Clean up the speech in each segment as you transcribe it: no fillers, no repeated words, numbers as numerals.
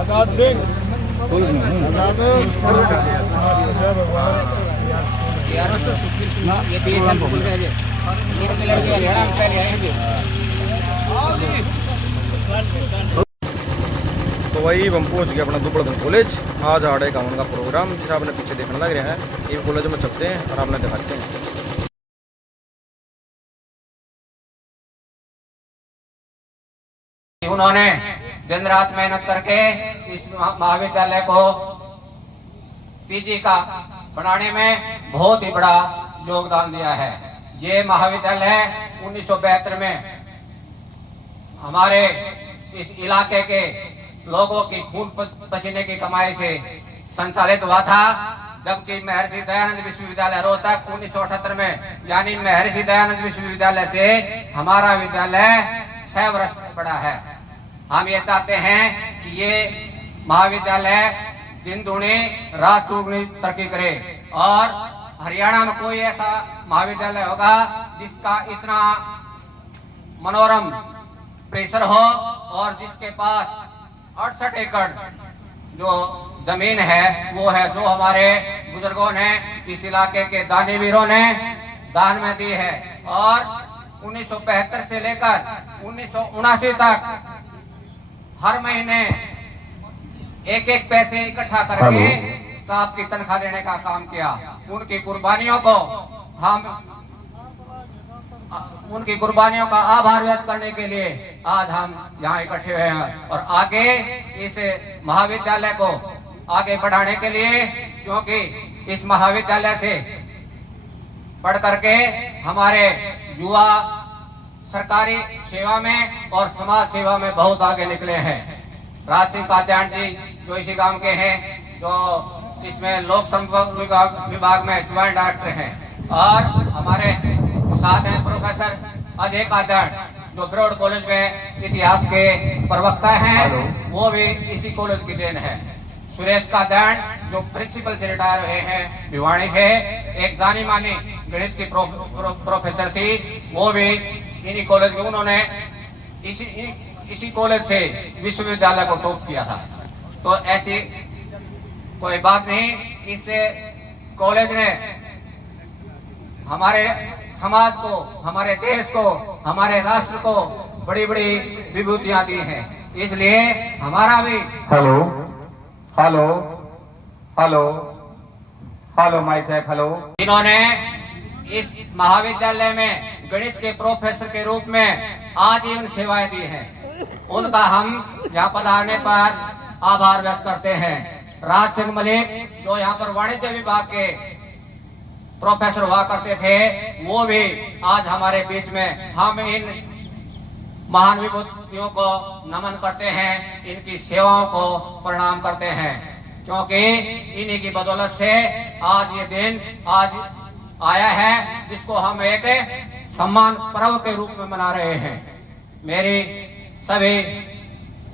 आजाद सिंह आजाद तो वही हम पहुंच गए अपना दुबड़न कॉलेज। आज आड़े का उनका प्रोग्राम जिसे आपने पीछे देखने लग रहे हैं, ये कॉलेज में चलते हैं और आपने दिखाते हैं। उन्होंने दिन रात मेहनत करके इस महाविद्यालय को पीजी का बनाने में बहुत ही बड़ा योगदान दिया है। ये महाविद्यालय 1972 में हमारे इस इलाके के लोगों की खून पसीने की कमाई से संचालित हुआ था, जबकि महर्षि दयानंद विश्वविद्यालय रोहतक 1978 में, यानी महर्षि दयानंद विश्वविद्यालय से हमारा विद्यालय 6 वर्ष बड़ा है। हम ये चाहते हैं कि ये महाविद्यालय दिन दूनी रात चौगुनी तरक्की करे और हरियाणा में कोई ऐसा महाविद्यालय होगा जिसका इतना मनोरम परिसर हो और जिसके पास 68 एकड़ जो जमीन है वो है, जो हमारे बुजुर्गों ने इस इलाके के दानीवीरों ने दान में दी है। और 1975 से लेकर 1979 तक हर महीने एक पैसे इकट्ठा करके स्टाफ की तनख्वाह देने का काम किया। उनकी कुर्बानियों का आभार व्यक्त करने के लिए आज हम यहाँ इकट्ठे हुए हैं और आगे इस महाविद्यालय को आगे बढ़ाने के लिए, क्योंकि इस महाविद्यालय से पढ़ करके हमारे युवा सरकारी सेवा में और समाज सेवा में बहुत आगे निकले हैं। राज सिंह कात्यायन जी जो इसी गांव के हैं, जो इसमें लोक संपर्क विभाग में ज्वाइंट डायरेक्टर हैं, और हमारे साथ हैं प्रोफेसर अजय कात्यायन जो ब्रॉड कॉलेज में इतिहास के प्रवक्ता हैं, वो भी इसी कॉलेज की देन है। सुरेश कात्यायन जो प्रिंसिपल से रिटायर हुए हैं भिवानी से, एक जानी मानी गणित की प्रोफेसर थी, वो भी इन्हीं कॉलेज के, उन्होंने इसी कॉलेज से विश्वविद्यालय को टॉप किया था। तो ऐसी कोई बात नहीं, इस कॉलेज ने हमारे समाज को, हमारे देश को, हमारे राष्ट्र को बड़ी बड़ी विभूतियां दी हैं। इसलिए हमारा भी hello hello hello hello mike check hello. इन्होंने इस महाविद्यालय में गणित के प्रोफेसर के रूप में आजीवन सेवाएं दी हैं। उनका हम यहाँ पधारने पर आभार व्यक्त करते हैं। राज सिंह मलिक जो यहाँ पर वाणिज्य विभाग के प्रोफेसर हुआ करते थे, वो भी आज हमारे बीच में, हम इन महान विभूतियों को नमन करते हैं, इनकी सेवाओं को प्रणाम करते हैं, क्योंकि इन्हीं की बदौलत से आज ये दिन आज आया है जिसको हम एक सम्मान पर्व के रूप में मना रहे हैं। मेरी सभी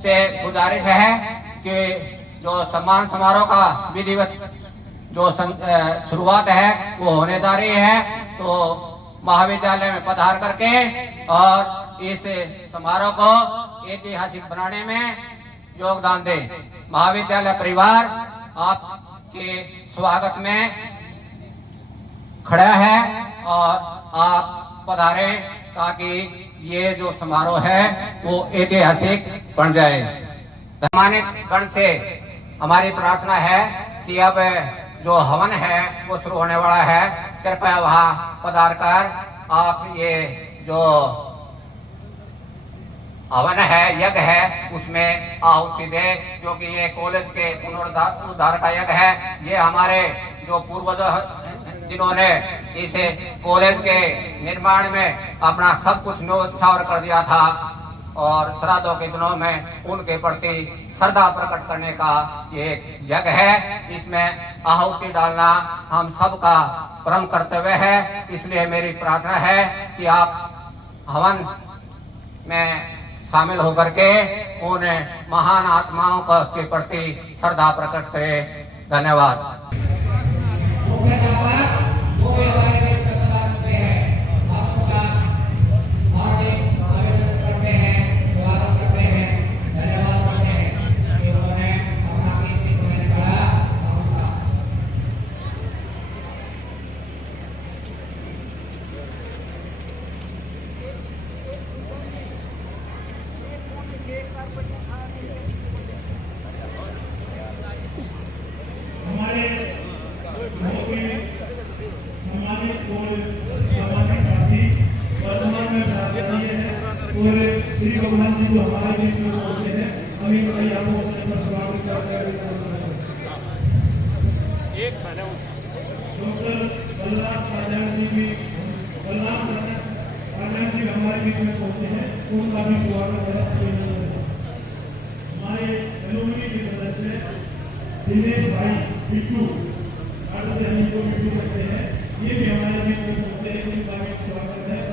से गुजारिश है कि जो सम्मान समारोह का विधिवत जो शुरुआत है वो होने जा रही है, तो महाविद्यालय में पधार करके और इस समारोह को ऐतिहासिक बनाने में योगदान दें। महाविद्यालय परिवार आपके स्वागत में खड़ा है और आप पधारें ताकि ये जो समारोह है वो ऐतिहासिक बन जाए। सम्मानित गण से हमारी प्रार्थना है कि अब जो हवन है वो शुरू होने वाला है, कृपया वहाँ पधार कर आप ये जो हवन है, यज्ञ है, उसमें आहुति दे, क्योंकि ये कॉलेज के पुनरुद्धार का यज्ञ है। ये हमारे जो पूर्वज जिन्होंने इस कॉलेज के निर्माण में अपना सब कुछ न्योछावर कर दिया था और श्राद्धों के दिनों में उनके प्रति श्रद्धा प्रकट करने का ये यज्ञ है। इसमें आहुति डालना हम सबका परम कर्तव्य है। इसलिए मेरी प्रार्थना है कि आप हवन में शामिल होकर के उन महान आत्माओं के प्रति श्रद्धा प्रकट करें। धन्यवाद। श्री भगवान जी जो हमारे बीच में पहुंचे हैं, हम एक भाई आपको अपने स्वागत करते हैं। डॉक्टर बलराम पांड्यान जी भी हमारे बीच में पहुंचे हैं, उनका भी स्वागत है। हमारे एलुमनी के सदस्य दिनेश भाई बिट्टू, से हम इनको बिट्टू कहते हैं, ये भी हमारे बीच में पहुंचे हैं, उनका भी स्वागत है।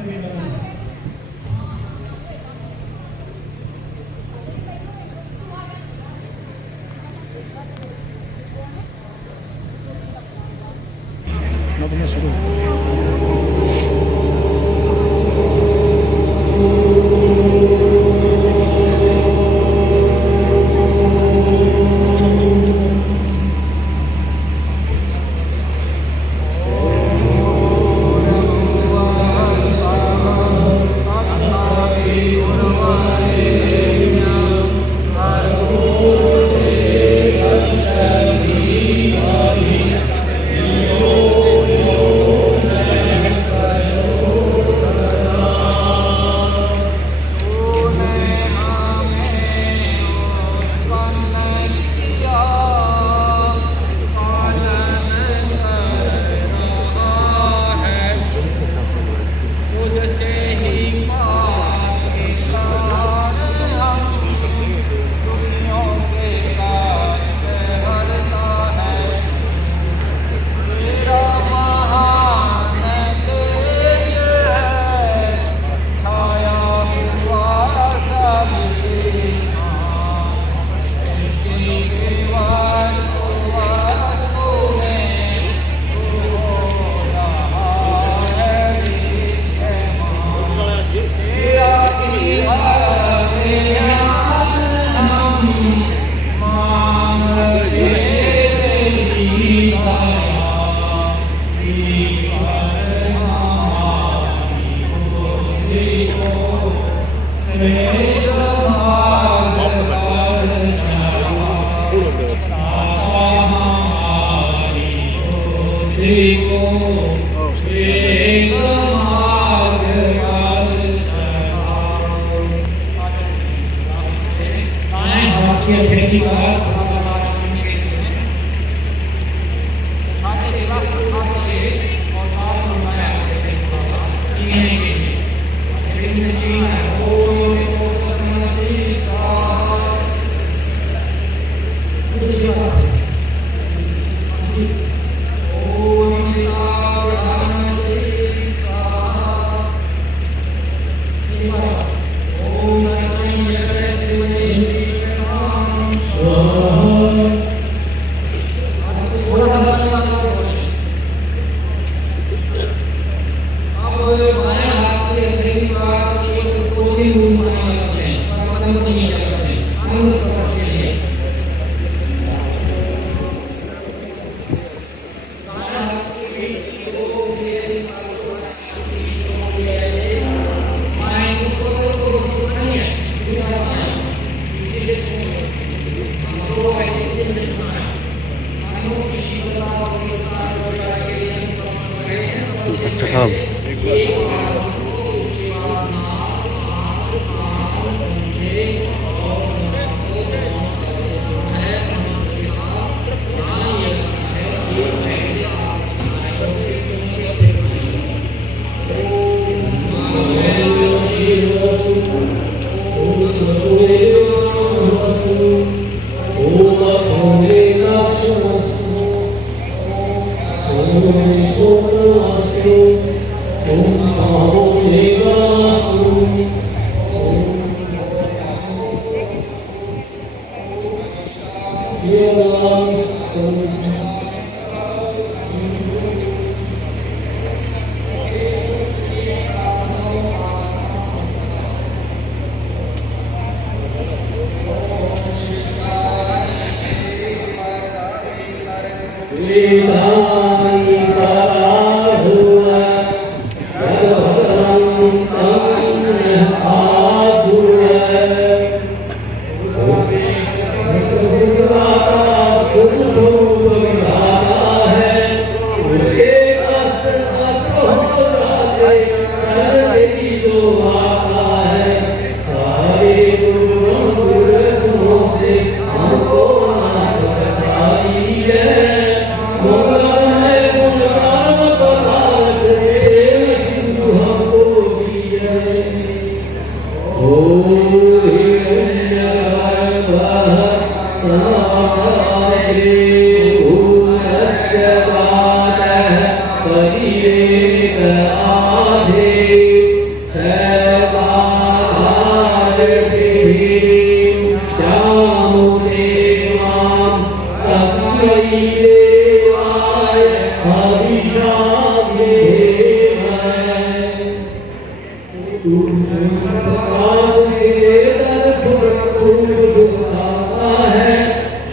Oh,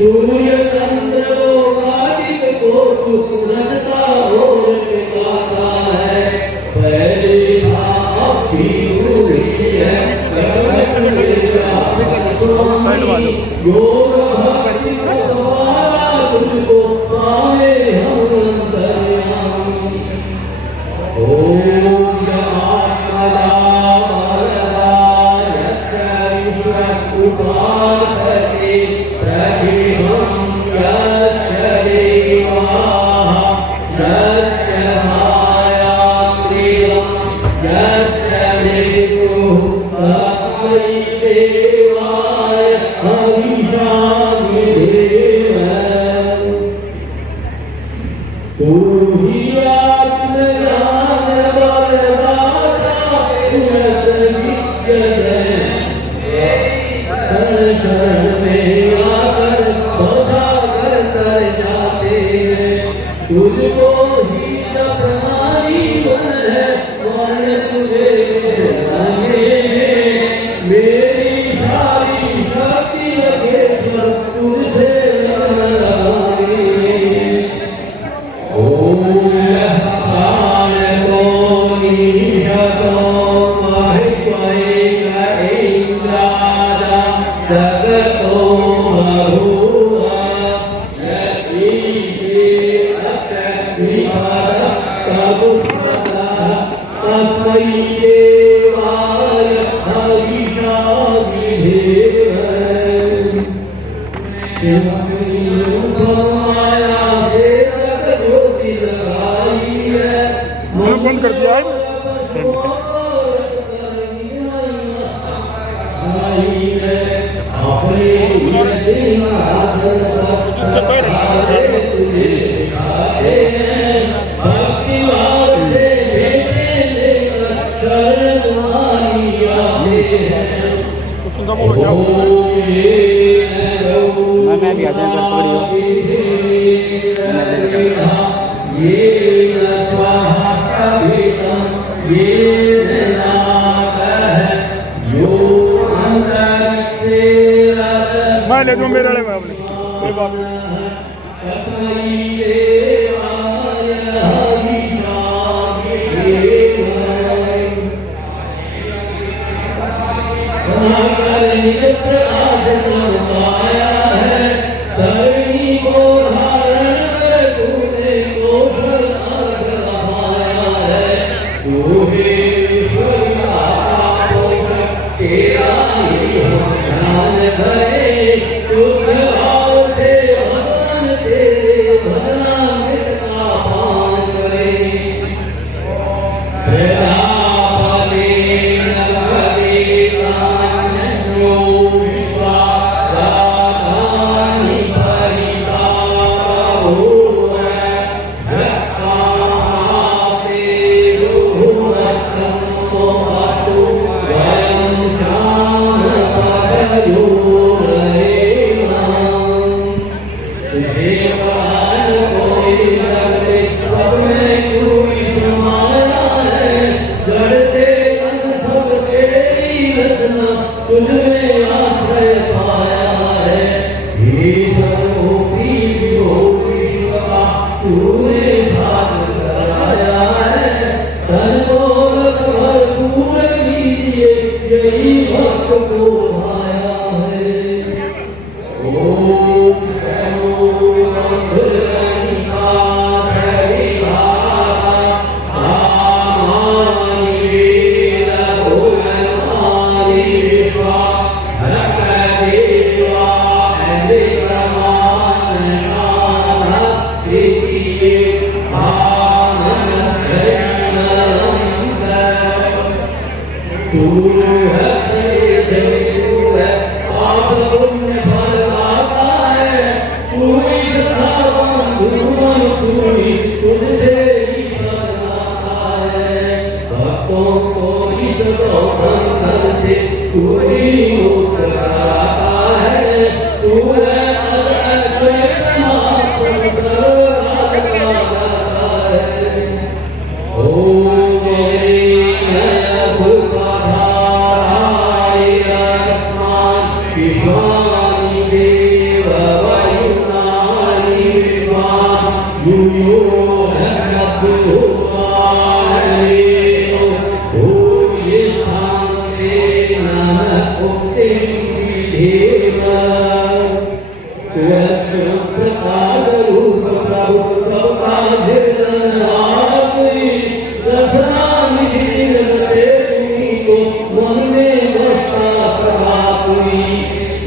सूर्य चंद्र लोकादिक को रचता और मिटाता है, पहले आप भी हुई है योग भक्ति को सवारा तुझको पाए हम अंतर्यामी। ओम आत्मदा वरदा यस्य विश्व उपासते प्रशिवं यस्य देवाः यस्य मायात्रियं यस्य देवो तस्मै देवाय हविषामि देवम्। तू ही आत्मज्ञान वरदाता सुरस विद्यते, शरण में आकर बसाकर तर जाते हैं। तुझको ही अपना जीवन है, वर्ण तुझे सताए। मेरी सारी शक्ति लगे पर तुझसे लगाए। ओम प्राण को निशतो महित्वैक इंद्रादा जगतो बभूव यतीशे अस्य विपदस्तबुद्धः तस्मै देवाय हविषामि देवम्। माया से तक ज्योति लगाई है, बंद कर दिया है। मैं भी आ जाए मैं ले जाऊँ मेरे वाले में अपने कोई बात नहीं। प्रकाश चमकाया है, धरणी को धारण कर तूने कौशल अर्घ लगाया है। तू हे ईश्वर का पोषक, तेरा ही हम ध्यान धरे। शुद्ध भाव से भगवान तेरे भजनामृत का पान करे। तुझमें आश्रय पाया है, ईश्वर मूर्ति विश्व का तूने साथ सराया है। धन दौलत भरपूर कीजिए, यही भक्त को भाया है। ओम तू है विश्वानि देव वयुनानि विद्वा यूयो नस्कद्भुवाणरेयो भूये शान्ते नमः उक्तिं विधेव प्रकाश रूप प्रभु सबका हृदय रसना मिथिल रटे तुम्ही को मन में बसता सभा हुई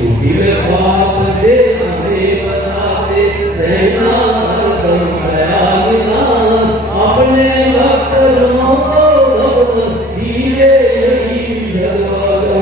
उठिल बात से हमें बताते रहना हरदम दयालुना अपने भक्त जनों को भगवान दिए यही सर्वदा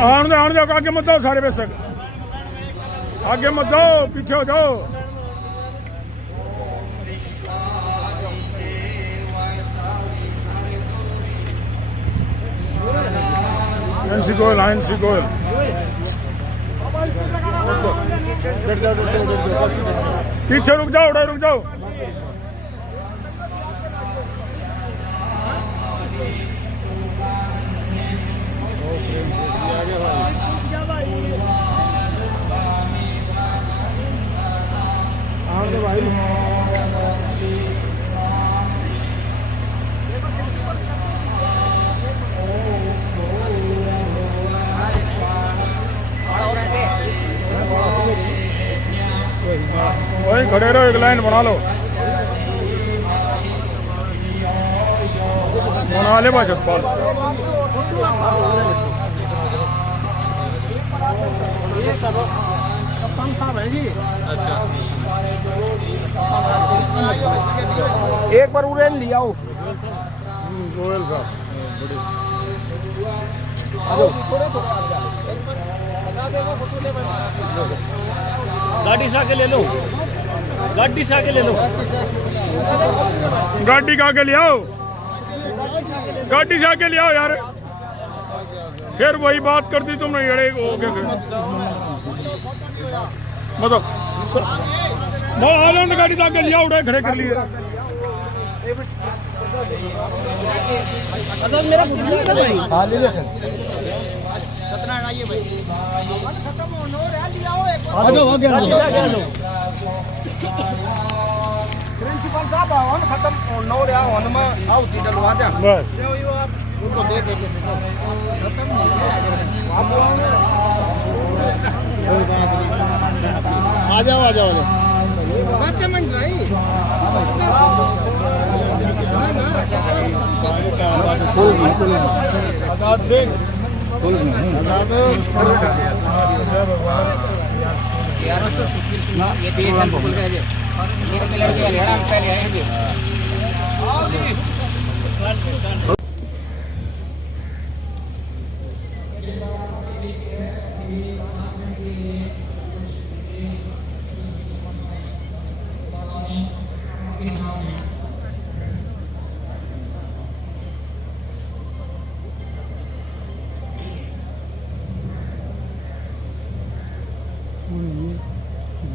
आने दो आगे मत जाओ सारे बेशक आगे मत जाओ पीछे हो जाओ एनसी गोयल पीछे रुक जाओ रुक जाओ वही खड़े रहो एक लाइन बना लो बना ले बा छतपाल एक बार उड़ेन लिया आओ गोयल साहब गाड़ी से आके ले लो गाड़ी से आके ले लो गाड़ी का के ले आओ गाड़ी से आके ले आओ यार फिर वही बात करती तुमने ये मतलब हालैंड गाड़ी जाके लिया उड़े खड़े कर लिए मेरा भाई हाँ ले सर प्रिंसिपल साहब हवन खत्म न हो रहा हवन में आओ डलवा दे बस उनको दे दे आ जाओ 5 मिनट नहीं आजाद सिंह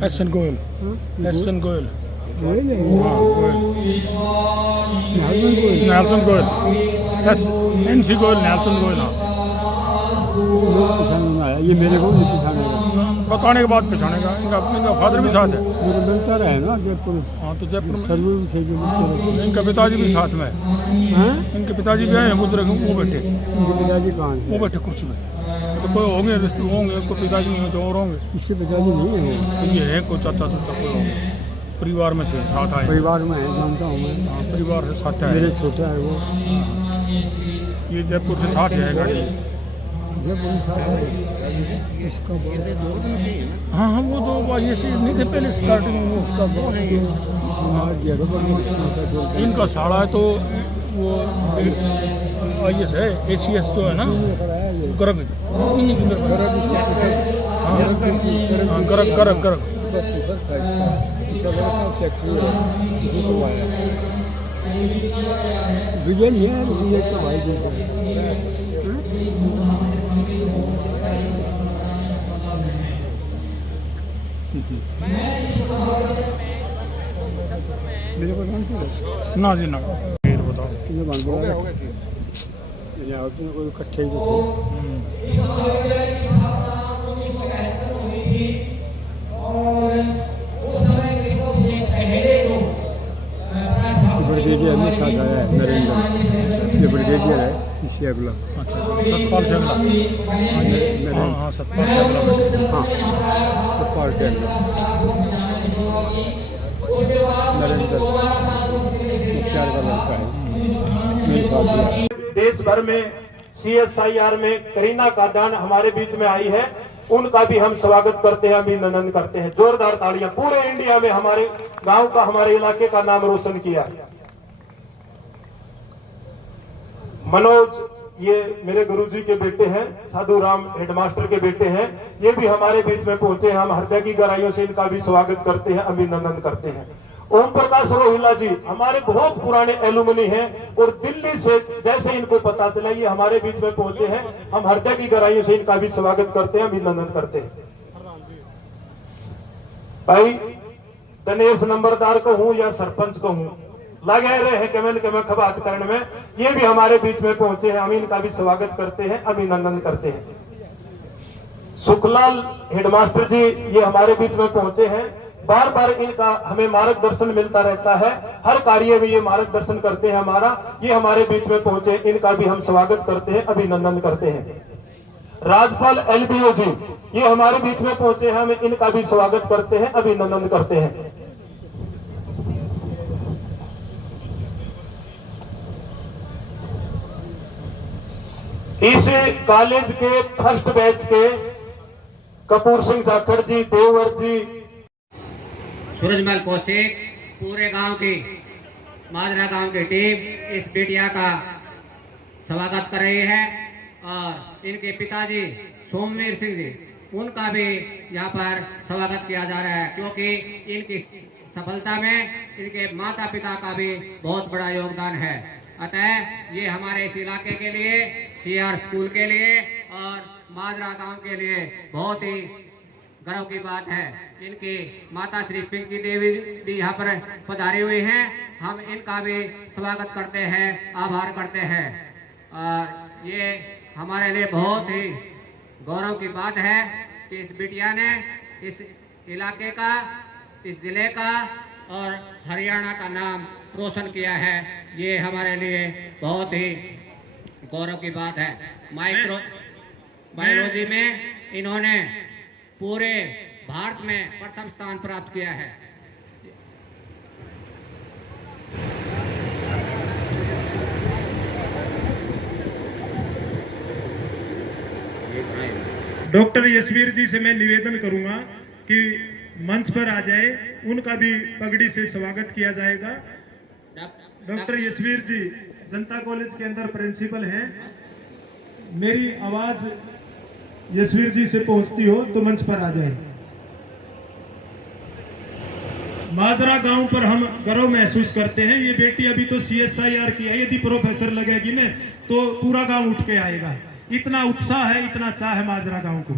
एसन Goyal Nelson Goyal NC Goyal Nelson Goyal हाँ ये मेरे को नहीं पहचानेगा बताने के बाद पहचानेगा इनका फादर भी साथ है मुझे मिलता रहे ना जयपुर हाँ तो जयपुर में सर्वे थे जो मिलते रहे इनका पिताजी भी साथ में है इनके पिताजी भी आए हैं उधर वो बैठे उनके पिताजी कहाँ हैं वो बैठे कुर्सी में तो कोई होंगे रिश्ते होंगे कोई पिताजी नहीं हो तो और होंगे इसके पिताजी नहीं है वो तो ये है कोई चाचा चचा कोई होंगे परिवार में से साथ आए परिवार में है जानता हूँ मैं हाँ, परिवार से साथ आए मेरे छोटा है वो ये जयपुर से साथ है गाड़ी जयपुर साथ है इसका हाँ हाँ वो तो ये से नहीं थे पहले स्टार्टिंग में उसका बहुत इनका साड़ा है तो वो IS है ACS जो है ना गर्ग गर्ग विजय नहीं है विजय का भाई मेरे को कौन सी ना जी ना बताओ कितने बन गया कोई इकट्ठे ही ब्रिगेडियर में साथ आया है नरेंद्र ये ब्रिगेडियर है इसी अगला अच्छा सतपाल जंगला हाँ सतपाल पार्टी नरेंद्र मुख्तार का लड़का है मेरे साथ। देश भर में CSIR में करीना कादान हमारे बीच में आई है, उनका भी हम स्वागत करते हैं, अभिनंदन करते हैं। जोरदार तालियां। पूरे इंडिया में हमारे गांव का, हमारे इलाके का नाम रोशन किया। मनोज, ये मेरे गुरुजी के बेटे हैं, साधु राम हेडमास्टर के बेटे हैं, ये भी हमारे बीच में पहुंचे हैं। हम हृदय की गहराइयों से इनका भी स्वागत करते हैं, अभिनंदन करते हैं। ओम प्रकाश रोहिला जी हमारे बहुत पुराने एलुमनी हैं और दिल्ली से जैसे इनको पता चला ये हमारे बीच में पहुंचे हैं, हम हृदय की गहराइयों से इनका भी स्वागत करते हैं, अभिनंदन करते हैं। भाई दिनेश नंबरदार को हूं या सरपंच को हूं, लगे रहे हैं कमेंट बात करने में, ये भी हमारे बीच में पहुंचे हैं, हम इनका भी स्वागत करते हैं, अभिनंदन करते हैं। सुखलाल हेडमास्टर जी ये हमारे बीच में पहुंचे हैं, बार बार इनका हमें मार्गदर्शन मिलता रहता है, हर कार्य में ये मार्गदर्शन करते हैं हमारा, ये हमारे बीच में पहुंचे, इनका भी हम स्वागत करते हैं, अभिनंदन करते हैं। राजपाल LBO जी ये हमारे बीच में पहुंचे हैं, हम इनका भी स्वागत करते हैं, अभिनंदन करते हैं। इस कॉलेज के फर्स्ट बैच के कपूर सिंह जाखड़ जी, देवर जी, सूरजमल कौशिक, पूरे गांव की माजरा गांव की टीम इस बिटिया का स्वागत कर रही है और इनके पिताजी सोमवीर सिंह जी उनका भी यहाँ पर स्वागत किया जा रहा है, क्योंकि इनकी सफलता में इनके माता पिता का भी बहुत बड़ा योगदान है। अतः ये हमारे इस इलाके के लिए, CR स्कूल के लिए और माजरा गांव के लिए बहुत ही गर्व की बात है। इनकी माता श्री पिंकी देवी भी यहाँ पर पधारी हुई हैं, हम इनका भी स्वागत करते हैं, आभार करते हैं। और ये हमारे लिए बहुत ही गौरव की बात है कि इस बिटिया ने इस इलाके का, इस जिले का और हरियाणा का नाम रोशन किया है। ये हमारे लिए बहुत ही गौरव की बात है। बायोलॉजी में इन्होंने पूरे भारत में प्रथम स्थान प्राप्त किया है। डॉक्टर यशवीर जी से मैं निवेदन करूंगा कि मंच पर आ जाए, उनका भी पगड़ी से स्वागत किया जाएगा। डॉक्टर यशवीर जी जनता कॉलेज के अंदर प्रिंसिपल हैं, मेरी आवाज यशवीर जी से पहुंचती हो तो मंच पर आ जाए। माजरा गांव पर हम गर्व महसूस करते हैं, ये बेटी अभी तो CSIR की है, यदि प्रोफेसर लगेगी ना तो पूरा गांव उठ के आएगा, इतना उत्साह है, इतना चाह है माजरा गांव को।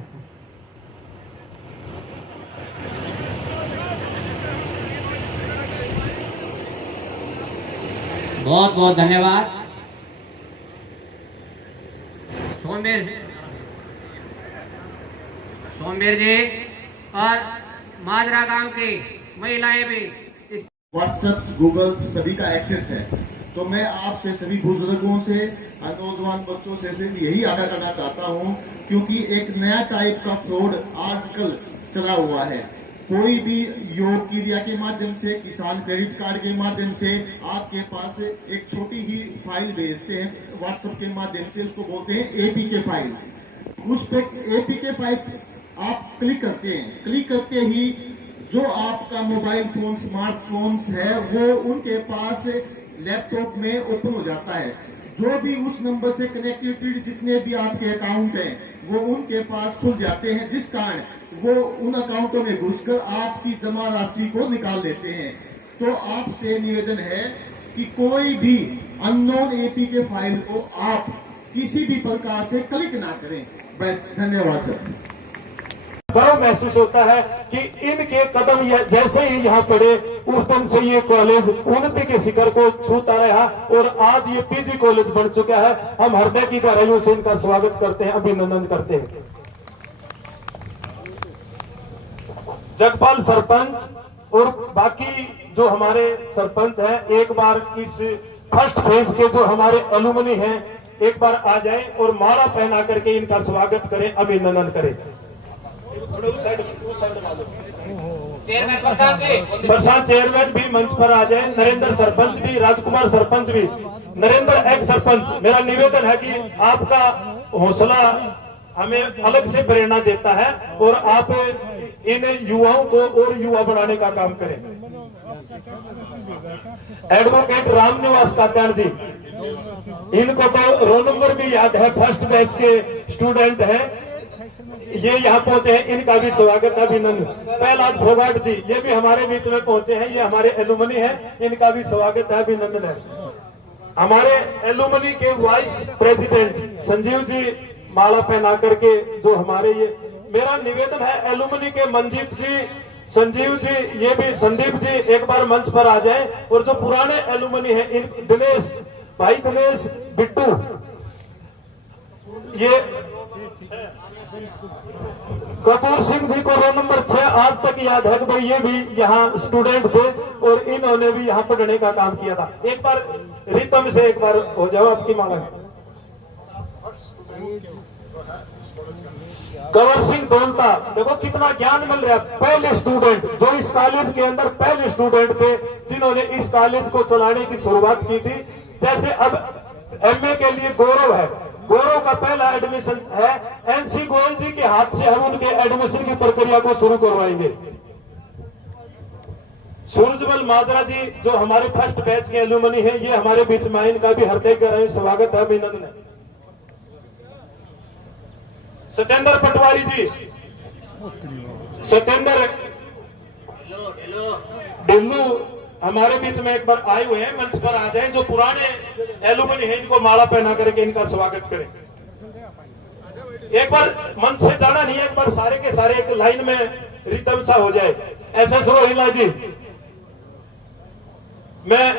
बहुत बहुत धन्यवाद। सोमवीर जी और माजरा गांव की महिलाएं भी इस व्हाट्सएप, गूगल सभी का एक्सेस है, तो मैं आपसे सभी बुजुर्गों से, नौजवान बच्चों से सिर्फ यही आगाह करना चाहता हूं, क्योंकि एक नया टाइप का फ्रॉड आजकल चला हुआ है। कोई भी योग क्रिया के माध्यम से, किसान क्रेडिट कार्ड के माध्यम से आपके पास एक छोटी ही फाइल भेजते हैं व्हाट्सएप के माध्यम से, उसको बोलते हैं APK फाइल। उस पे APK फाइल आप क्लिक करते हैं, क्लिक करते ही जो आपका मोबाइल फोन, स्मार्टफोन है, वो उनके पास लैपटॉप में ओपन हो जाता है। जो भी उस नंबर से कनेक्टेड जितने भी आपके अकाउंट हैं वो उनके पास खुल जाते हैं, जिस कारण वो उन अकाउंटों में घुसकर आपकी जमा राशि को निकाल लेते हैं। तो आपसे निवेदन है कि कोई भी अननोन APK फाइल को आप किसी भी प्रकार से क्लिक ना करें। बस, धन्यवाद सर। गर्व महसूस होता है कि इनके कदम जैसे ही यहाँ पड़े उस दिन से ये कॉलेज उन्नति के शिखर को छूता रहा और आज ये PG कॉलेज बन चुका है। हम हृदय की गहराइयों से इनका स्वागत करते हैं, अभिनंदन करते हैं। जगपाल सरपंच और बाकी जो हमारे सरपंच हैं, एक बार इस फर्स्ट फेज के जो हमारे एलुमनी हैं एक बार आ जाए और माला पहना करके इनका स्वागत करें, अभिनंदन करें। थोड़ा उस साइड वालों। प्रशांत चेयरमैन भी मंच पर आ जाए, नरेंद्र सरपंच भी, राजकुमार सरपंच भी, नरेंद्र एक्स सरपंच। मेरा निवेदन है कि आपका हौसला हमें अलग से प्रेरणा देता है और आप इन युवाओं को और युवा बनाने का काम करें। एडवोकेट रामनिवास कात्यान जी, इनको तो रोल नंबर भी याद है, फर्स्ट बैच के स्टूडेंट हैं, ये यहाँ पहुंचे हैं, इनका भी स्वागत है, अभिनंदन। प्रहलाद फोगाट जी, ये भी हमारे बीच में पहुंचे हैं, ये हमारे एलुमनी हैं, इनका भी स्वागत है, अभिनंदन है। हमारे एलुमनी के वाइस प्रेसिडेंट संजीव जी माला पहना करके जो हमारे ये, मेरा निवेदन है एलुमनी के मंजीत जी, संजीव जी, ये भी संदीप जी एक बार मंच पर आ जाएं, और जो पुराने एलुमनी है इन दिनेश भाई, दिनेश बिट्टू, ये कपूर सिंह जी को रोल नंबर 6 आज तक याद है कि भाई ये भी यहाँ स्टूडेंट थे और इन्होंने भी यहाँ पढ़ने का काम किया था। एक बार रितम से एक बार हो जाओ आपकी माला। कंवर सिंह दौलता, देखो कितना ज्ञान मिल रहा है, पहले स्टूडेंट जो इस कॉलेज के अंदर पहले स्टूडेंट थे जिन्होंने इस कॉलेज को चलाने की शुरुआत की थी। जैसे अब एमए के लिए गौरव है, गौरव का पहला एडमिशन है, एनसी गोयल जी के हाथ से हम उनके एडमिशन की प्रक्रिया को शुरू करवाएंगे। सूरजमल माजरा जी जो हमारे फर्स्ट बैच के एलुमनी हैं, ये हमारे बीच में, इनका भी हृदय गहराई स्वागत है, अभिनंदन है। सत्येंद्र पटवारी जी, सत्येंद्र ढिल्लू हमारे बीच में एक बार आए हुए हैं, मंच पर आ जाएं, जो पुराने एलुमनी हैं इनको माला पहना करके इनका स्वागत करें। एक बार मंच से जाना नहीं है, एक बार सारे के सारे एक लाइन में रिदम सा हो जाए। एसएस रोहिला जी, मैं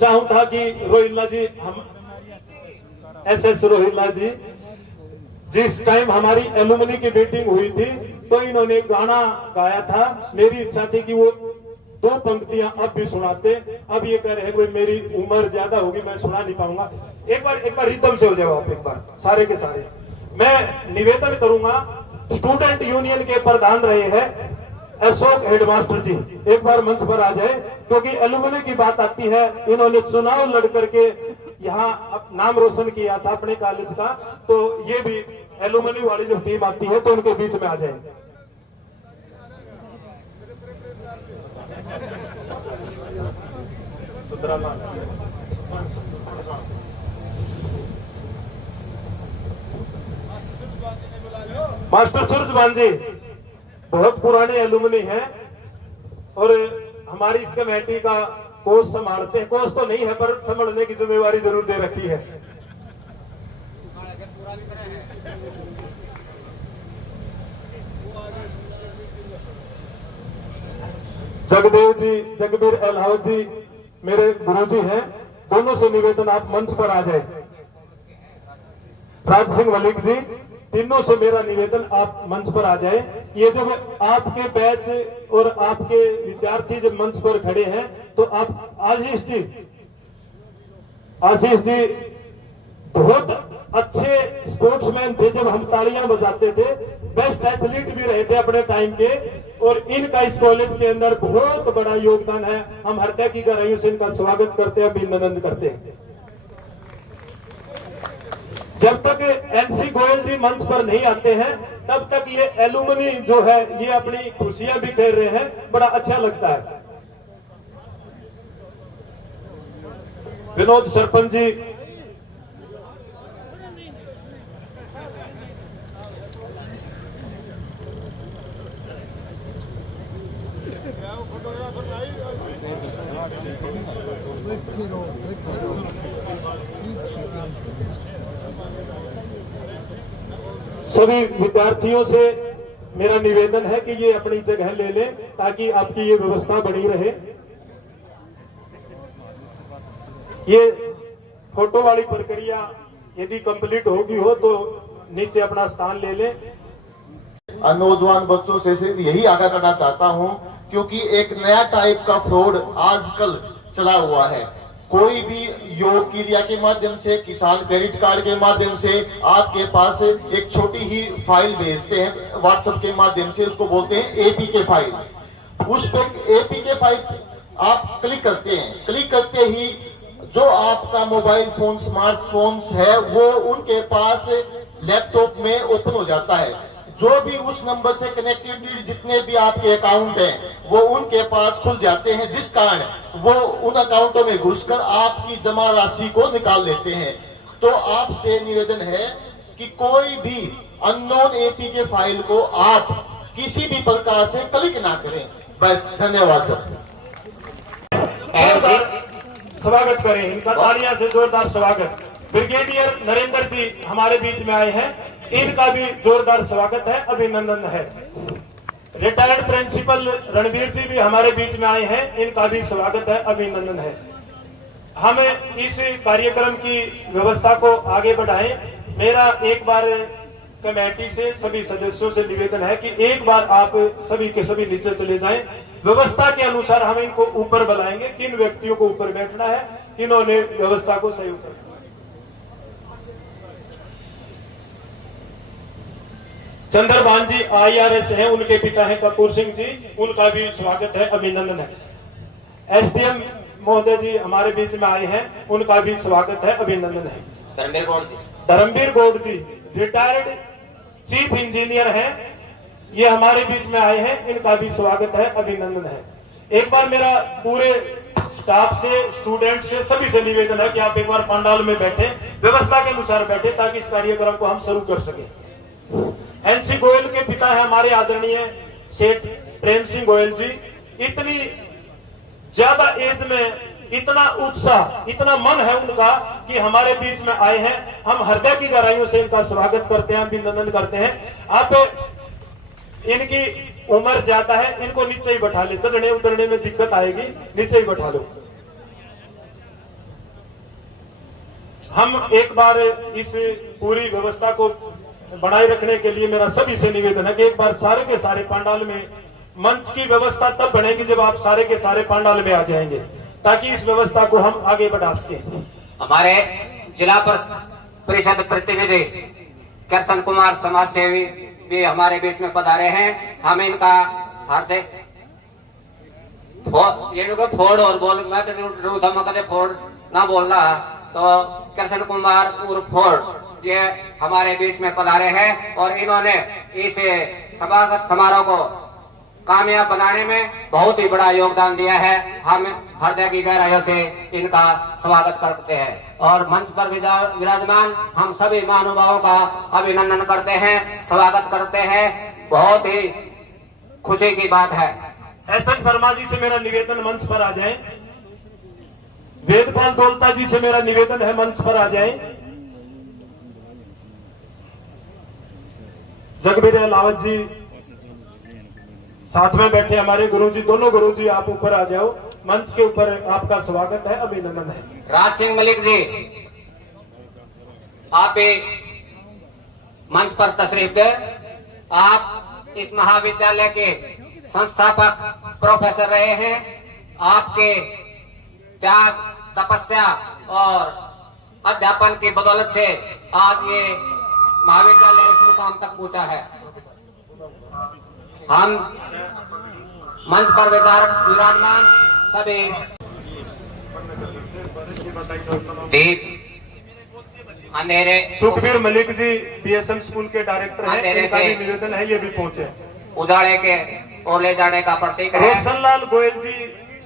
चाहूंगा कि रोहिला जी, हम एसएस रोहिला जी, जिस टाइम हमारी एलुमनी की मीटिंग हुई थी तो इन्होंने एक गाना गाया था, मेरी इच्छा थी कि वो 2 पंक्तियां अब भी सुनाते, अब ये कह रहे हैं कि मेरी उम्र ज्यादा होगी, मैं सुना नहीं पाऊंगा। एक बार रिदम से हो जाओ आप, एक बार सारे के सारे। मैं निवेदन करूंगा, स्टूडेंट यूनियन के प्रधान रहे हैं अशोक हेडमास्टर जी, एक बार मंच पर आ जाए, क्योंकि एलुमनी की बात आती है, इन्होंने चुनाव लड़ करके यहाँ नाम रोशन किया था अपने कॉलेज का, तो ये भी एलुमनी वाली जब टीम आती है तो उनके बीच में आ जाए। मास्टर सूरजबान जी बहुत पुराने एलुमनी हैं और हमारी इस कमेटी का कोष संभालते हैं, कोष तो नहीं है पर संभालने की जिम्मेवारी जरूर दे रखी है। जगदेव जी, जगबीर अलावत जी मेरे गुरुजी हैं, दोनों से निवेदन आप मंच पर आ जाए। राज सिंह मलिक जी, तीनों से मेरा निवेदन आप मंच पर आ जाए। ये जब आपके बैच और आपके विद्यार्थी जब मंच पर खड़े हैं तो आप आशीष जी बहुत अच्छे स्पोर्ट्समैन थे, जब हम तालियां बजाते थे, बेस्ट एथलीट भी रहे थे अपने टाइम के, और इनका इस कॉलेज के अंदर बहुत बड़ा योगदान है। हम हृदय की गहराइयों से इनका स्वागत करते हैं, अभिनंदन करते हैं। जब तक एनसी गोयल जी मंच पर नहीं आते हैं तब तक ये एलुमनी जो है ये अपनी खुशियां भी खेल रहे हैं, बड़ा अच्छा लगता है। विनोद सरपंच जी, सभी विद्यार्थियों से मेरा निवेदन है कि ये अपनी जगह ले लें ताकि आपकी ये व्यवस्था बनी रहे। ये फोटो वाली प्रक्रिया यदि कंप्लीट होगी हो तो नीचे अपना स्थान ले लें। नौजवान बच्चों से सिर्फ यही आगाह करना चाहता हूं, क्योंकि एक नया टाइप का फ्रॉड आजकल चला हुआ है। कोई भी योग क्रिया के माध्यम से, किसान क्रेडिट कार्ड के माध्यम से आपके पास एक छोटी ही फाइल भेजते हैं व्हाट्सएप के माध्यम से, उसको बोलते हैं एपीके फाइल। उस पर एपीके फाइल आप क्लिक करते हैं, क्लिक करते ही जो आपका मोबाइल फोन, स्मार्टफोन है, वो उनके पास लैपटॉप में ओपन हो जाता है। जो भी उस नंबर से कनेक्टेड जितने भी आपके अकाउंट हैं वो उनके पास खुल जाते हैं, जिस कारण वो उन अकाउंटों में घुसकर आपकी जमा राशि को निकाल लेते हैं। तो आपसे निवेदन है कि कोई भी अननोन एपीके फाइल को आप किसी भी प्रकार से क्लिक ना करें। बस, धन्यवाद सर। स्वागत करें इनका, तालियां से जोरदार स्वागत। ब्रिगेडियर नरेंद्र जी हमारे बीच में आए हैं, इनका भी जोरदार स्वागत है, अभिनंदन है। रिटायर्ड प्रिंसिपल रणवीर जी भी हमारे बीच में आए हैं, इनका भी स्वागत है, अभिनंदन है। हम इस कार्यक्रम की व्यवस्था को आगे बढ़ाएं। मेरा एक बार कमेटी से सभी सदस्यों से निवेदन है कि एक बार आप सभी के सभी नीचे चले जाएं। व्यवस्था के अनुसार हम इनको ऊपर बुलाएंगे, किन व्यक्तियों को ऊपर बैठना है, किन्होंने व्यवस्था को सहयोग करना। चंद्रभान जी IRS हैं, उनके पिता हैं कपूर सिंह जी, उनका भी स्वागत है, अभिनंदन है। SDM महोदय जी हमारे बीच में आए हैं, उनका भी स्वागत है, अभिनंदन है। धर्मवीर गौड़ जी रिटायर्ड चीफ इंजीनियर हैं, ये हमारे बीच में आए हैं, इनका भी स्वागत है, अभिनंदन है। एक बार मेरा पूरे स्टाफ से, स्टूडेंट से, सभी से निवेदन है कि आप एक बार पंडाल में बैठे, व्यवस्था के अनुसार बैठे, ताकि इस कार्यक्रम को हम शुरू कर सके। NC गोयल के पिता है हमारे आदरणीय सेठ प्रेम सिंह गोयल जी। इतनी ज्यादा एज में इतना उत्साह, इतना मन है उनका कि हमारे बीच में आए हैं। हम हृदय की गहराइयों से इनका स्वागत करते हैं, अभिनंदन करते हैं। आप इनकी उम्र ज्यादा है, इनको नीचे ही बैठा ले, चढ़ने उतरने में दिक्कत आएगी, नीचे ही बैठा लो। हम एक बार इस पूरी व्यवस्था को बनाए रखने के लिए मेरा सभी से निवेदन है कि एक बार सारे के सारे पंडाल में, मंच की व्यवस्था तब बनेगी जब आप सारे के सारे पंडाल में आ जाएंगे, ताकि इस व्यवस्था को हम आगे बढ़ा सके। हमारे जिला परिषद प्रतिनिधि कृष्ण कुमार समाज सेवी भी हमारे बीच में पधारे हैं। हम इनका हार्दिक फोड़ और बोल, मैं तो फोड़ ना बोल रहा, तो कृष्ण कुमार उर्फ फोड़ ये हमारे बीच में पधारे हैं और इन्होंने इस स्वागत समारोह को कामयाब बनाने में बहुत ही बड़ा योगदान दिया है। हम हृदय की गहराइयों से इनका स्वागत करते हैं और मंच पर विराजमान हम सभी महानुभावों का अभिनंदन करते हैं, स्वागत करते हैं। बहुत ही खुशी की बात है। एसएन शर्मा जी से मेरा निवेदन मंच पर आ जाएं। वेदपाल दौलता जी से मेरा निवेदन है, मंच पर आ जाएं। जगबीर लावत जी साथ में बैठे हमारे गुरुजी, दोनों गुरुजी आप ऊपर आ जाओ, मंच के ऊपर आपका स्वागत है, अभिनंदन है। राज सिंह मलिक जी आप भी मंच पर तशरीफ दे। आप इस महाविद्यालय के संस्थापक प्रोफेसर रहे हैं। आपके त्याग, तपस्या और अध्यापन की बदौलत से आज ये महाविद्यालय इस मुकाम तक पहुंचा है। हम मंच पर विराजमान सभी दीप अंधेरे। सुखबीर मलिक जी BSM स्कूल के डायरेक्टर हैं, इनका भी निवेदन है ये भी पहुंचे। उजाले के ओर ले जाने का प्रतीक है। रोशनलाल गोयल जी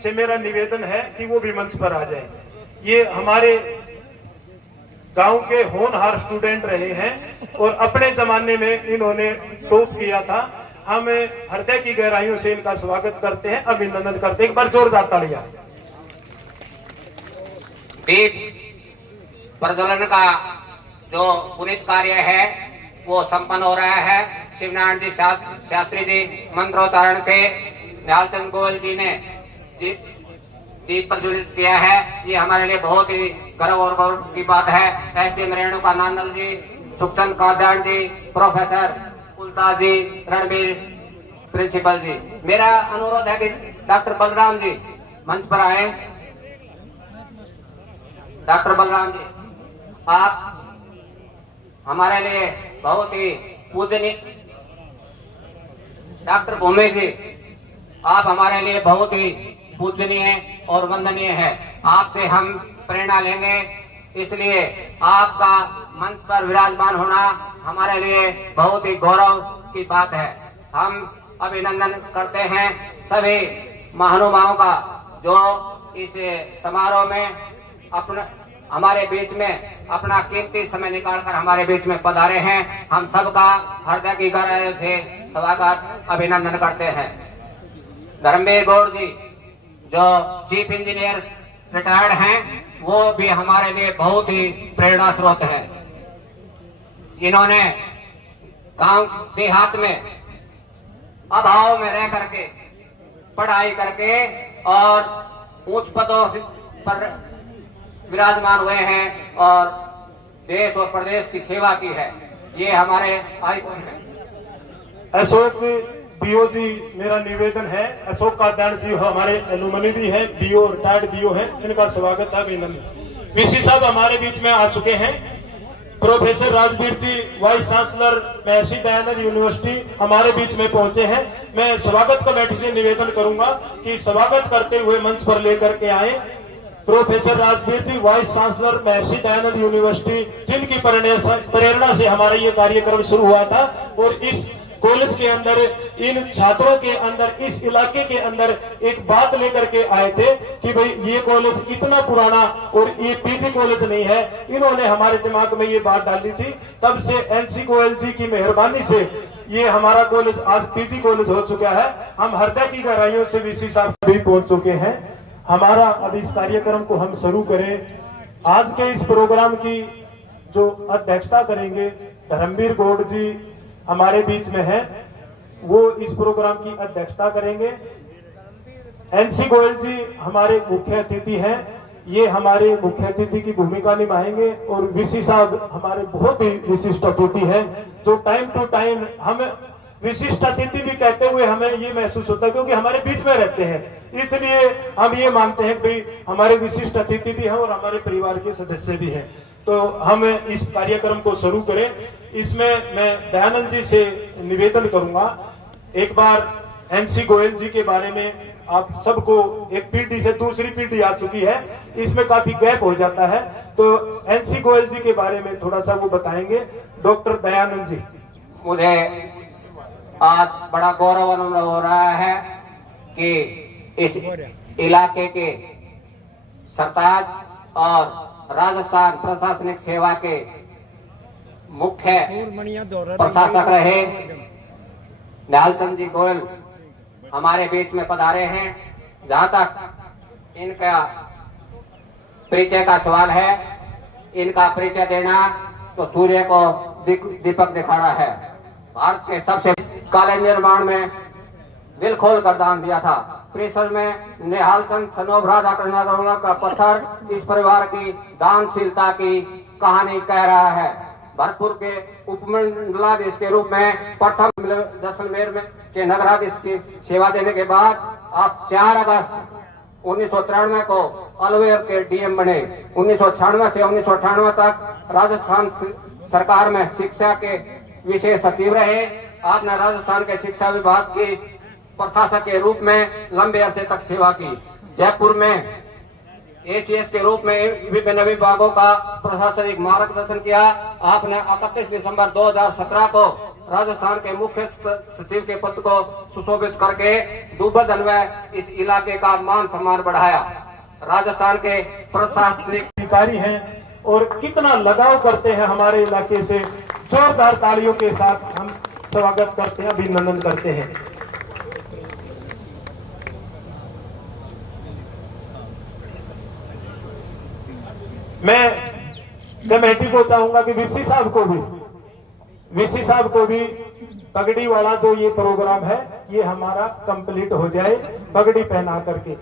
से मेरा निवेदन है कि वो भी मंच पर आ जाएं। ये हमारे गांव के होनहार स्टूडेंट रहे हैं और अपने जमाने में इन्होंने टॉप किया था। हम हृदय की गहराइयों से इनका स्वागत करते हैं, अभिनंदन करते हैं। एक बार जोरदार तालियां। दीप प्रज्वलन का जो पुनीत कार्य है वो संपन्न हो रहा है। शिवनारायण जी शास्त्री जी मंत्रोच्चारण से न्यालचंद गोयल जी ने दीप प्रज्वलित किया है। ये हमारे लिए बहुत ही गर्व और गौरव की बात है। SDM रेणुका नांदल जी, सुखचंद काद्यान जी, प्रोफेसर कुलता जी, रणबीर प्रिंसिपल जी, मेरा अनुरोध है कि डॉक्टर बलराम जी मंच पर आए। डॉक्टर बलराम जी, आप हमारे लिए बहुत ही पूजनीय। डॉक्टर भूमि जी, आप हमारे लिए बहुत ही पूजनीय और वंदनीय है। आपसे हम प्रेरणा लेंगे, इसलिए आपका मंच पर विराजमान होना हमारे लिए बहुत ही गौरव की बात है। हम अभिनंदन करते हैं सभी महानुभावों का जो इस समारोह में अपना हमारे बीच में अपना कीमती समय निकालकर हमारे बीच में पधारे हैं। हम सबका हृदय की गहराई से स्वागत अभिनंदन करते हैं। धर्मवीर गौड़ जी जो चीफ इंजीनियर रिटायर्ड हैं, वो भी हमारे लिए बहुत ही प्रेरणा स्रोत है। जिन्होंने गांव देहात में अभाव में रह करके पढ़ाई करके और उच्च पदों पर विराजमान हुए हैं और देश और प्रदेश की सेवा की है। ये हमारे आइकॉन हैं। अशोक बीओ जी, मेरा निवेदन है, अशोक कादान जी हमारे एलुमनी भी हैं, बीओ रिटायर्ड बीओ हैं, इनका स्वागत है, अभिनंदन। वीसी साहब हमारे बीच में आ चुके हैं। प्रोफेसर राजवीर जी, vice chancellor Maharshi Dayanand university हमारे बीच में पहुंचे हैं। मैं स्वागत कमेटी से निवेदन करूंगा कि स्वागत करते हुए मंच पर लेकर के आए प्रोफेसर राजवीर जी, vice chancellor Maharshi Dayanand university, जिनकी प्रेरणा से हमारा ये कार्यक्रम शुरू हुआ था। और इस कॉलेज के अंदर इन छात्रों के अंदर इस इलाके के अंदर एक बात लेकर के आए थे कि भाई ये कॉलेज इतना पुराना और ये पीजी कॉलेज नहीं है। इन्होंने हमारे दिमाग में ये बात डाली थी। तब से एनसी गोयल जी की मेहरबानी से ये हमारा कॉलेज आज पीजी कॉलेज हो चुका है। हम हृदय की गहराइयों से वीसी साहब भी पहुंच चुके हैं। हमारा अब इस कार्यक्रम को हम शुरू करें। आज के इस प्रोग्राम की जो अध्यक्षता करेंगे धर्मवीर गौड़ जी हमारे बीच में है, वो इस प्रोग्राम की अध्यक्षता करेंगे। एनसी गोयल जी हमारे मुख्य अतिथि हैं, ये हमारे मुख्य अतिथि की भूमिका निभाएंगे। और वीसी साहब हमारे बहुत ही विशिष्ट अतिथि हैं, जो टाइम टू टाइम हम विशिष्ट अतिथि भी कहते हुए हमें ये महसूस होता है क्योंकि हमारे बीच में रहते हैं, इसलिए हम ये मानते हैं कि हमारे विशिष्ट अतिथि भी हैं और हमारे परिवार के सदस्य भी हैं। तो हम इस कार्यक्रम को शुरू करें। इसमें मैं दयानंद जी से निवेदन करूंगा, एक बार एनसी गोयल जी के बारे में आप सबको एक पीढ़ी से दूसरी पीढ़ी आ चुकी है, इसमें काफी गैप हो जाता है, तो एनसी गोयल जी के बारे में थोड़ा सा वो बताएंगे। डॉक्टर दयानंद जी। मुझे आज बड़ा गौरव अनुभव हो रहा है कि इस इलाके के सरताज और राजस्थान प्रशासनिक सेवा के मुख्य प्रशासक रहे निहालचंद जी गोयल हमारे बीच में पधारे हैं। जहां तक इनका परिचय का सवाल है, इनका परिचय देना तो सूर्य को दीपक दिखाना है। भारत के सबसे काले निर्माण में दिल खोल कर दान दिया था। परिसर में निहालचंद सनोभ राजा कृष्णा का पत्थर इस परिवार की दानशीलता की कहानी कह रहा है। भरतपुर के उपमंडलाधीश के रूप में प्रथम जैसलमेर में के नगराधीश की सेवा देने के बाद आप 4 अगस्त 1993 को अलवेर के डीएम बने। 1996 से 1998 तक राजस्थान सरकार में शिक्षा के विशेष सचिव रहे। आपने राजस्थान के शिक्षा विभाग की प्रशासक के रूप में लंबे अरसे तक सेवा की। जयपुर में एसीएस के रूप में विभिन्न विभागों का प्रशासनिक मार्गदर्शन किया। आपने 31 दिसंबर 2017 को राजस्थान के मुख्य सचिव के पद को सुशोभित करके दुबदन में इस इलाके का मान सम्मान बढ़ाया। राजस्थान के प्रशासनिक अधिकारी हैं और कितना लगाव करते हैं हमारे इलाके से। जोरदार तालियों के साथ हम स्वागत करते हैं, अभिनंदन करते हैं। मैं कमेटी को चाहूंगा कि वीसी साहब को भी पगड़ी वाला जो ये प्रोग्राम है ये हमारा कंप्लीट हो जाए, पगड़ी पहना करके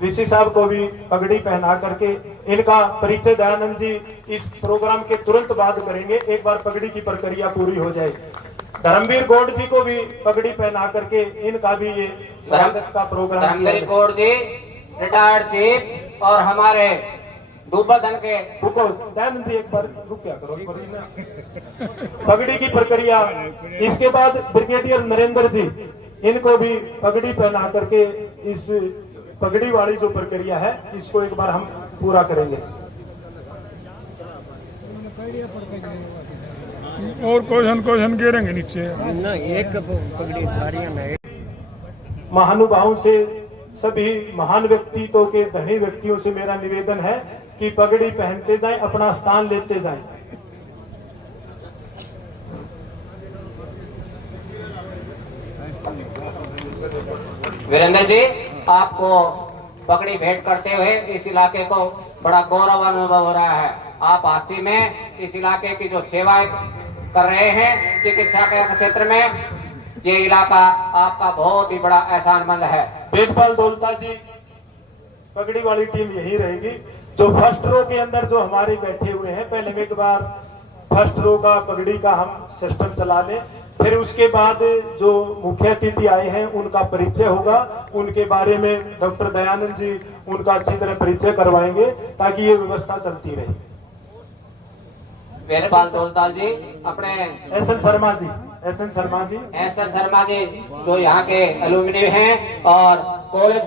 वीसी साहब को भी पगड़ी पहना करके। इनका परिचय दयानंद जी इस प्रोग्राम के तुरंत बाद करेंगे, एक बार पगड़ी की प्रक्रिया पूरी हो जाए। धर्मवीर गौड़ जी को भी पगड़ी पहना करके इनका भी ये स्वागत का प्रोग्राम। धर्मवीर गौड़ जी रिटायर्ड चीफ और हमारे डूबाधन के रुको दयानंद जी, एक बार रुक क्या करो ना। पगड़ी की प्रक्रिया, इसके बाद ब्रिगेडियर नरेंद्र जी, इनको भी पगड़ी पहना करके इस पगड़ी वाली जो प्रक्रिया है इसको एक बार हम पूरा करेंगे। और क्वेश्चन गिरेंगे नीचे। ना एक पगड़ी साड़ियाँ में महानुभावों से, सभी महान व्यक्तित्वों के धनी व्यक्तियों से मेरा निवेदन है कि पगड़ी पहनते जाएं, अपना स्थान लेते जाएं। वीरेंद्र जी, आपको पगड़ी भेंट करते हुए इस इलाके को बड़ा गौरव अनुभव हो रहा है। आप हास्य में इस इलाके की जो सेवाएं कर रहे हैं चिकित्सा के क्षेत्र में, ये इलाका आपका बहुत ही बड़ा एहसानमंद है। वेदपाल दौलता जी, पगड़ी वाली टीम यही रहेगी। जो फर्स्ट रो के अंदर जो हमारे बैठे हुए हैं, पहले एक बार फर्स्ट रो का पगड़ी का हम सिस्टम चला लें, फिर उसके बाद जो मुख्य अतिथि आए हैं उनका परिचय होगा। उनके बारे में डॉक्टर दयानंद जी उनका अच्छी तरह परिचय करवाएंगे ताकि ये व्यवस्था चलती रहे। वेदपाल दौलताल जी, अपने एस एन शर्मा जी जो यहाँ के एलुमनी हैं और कॉलेज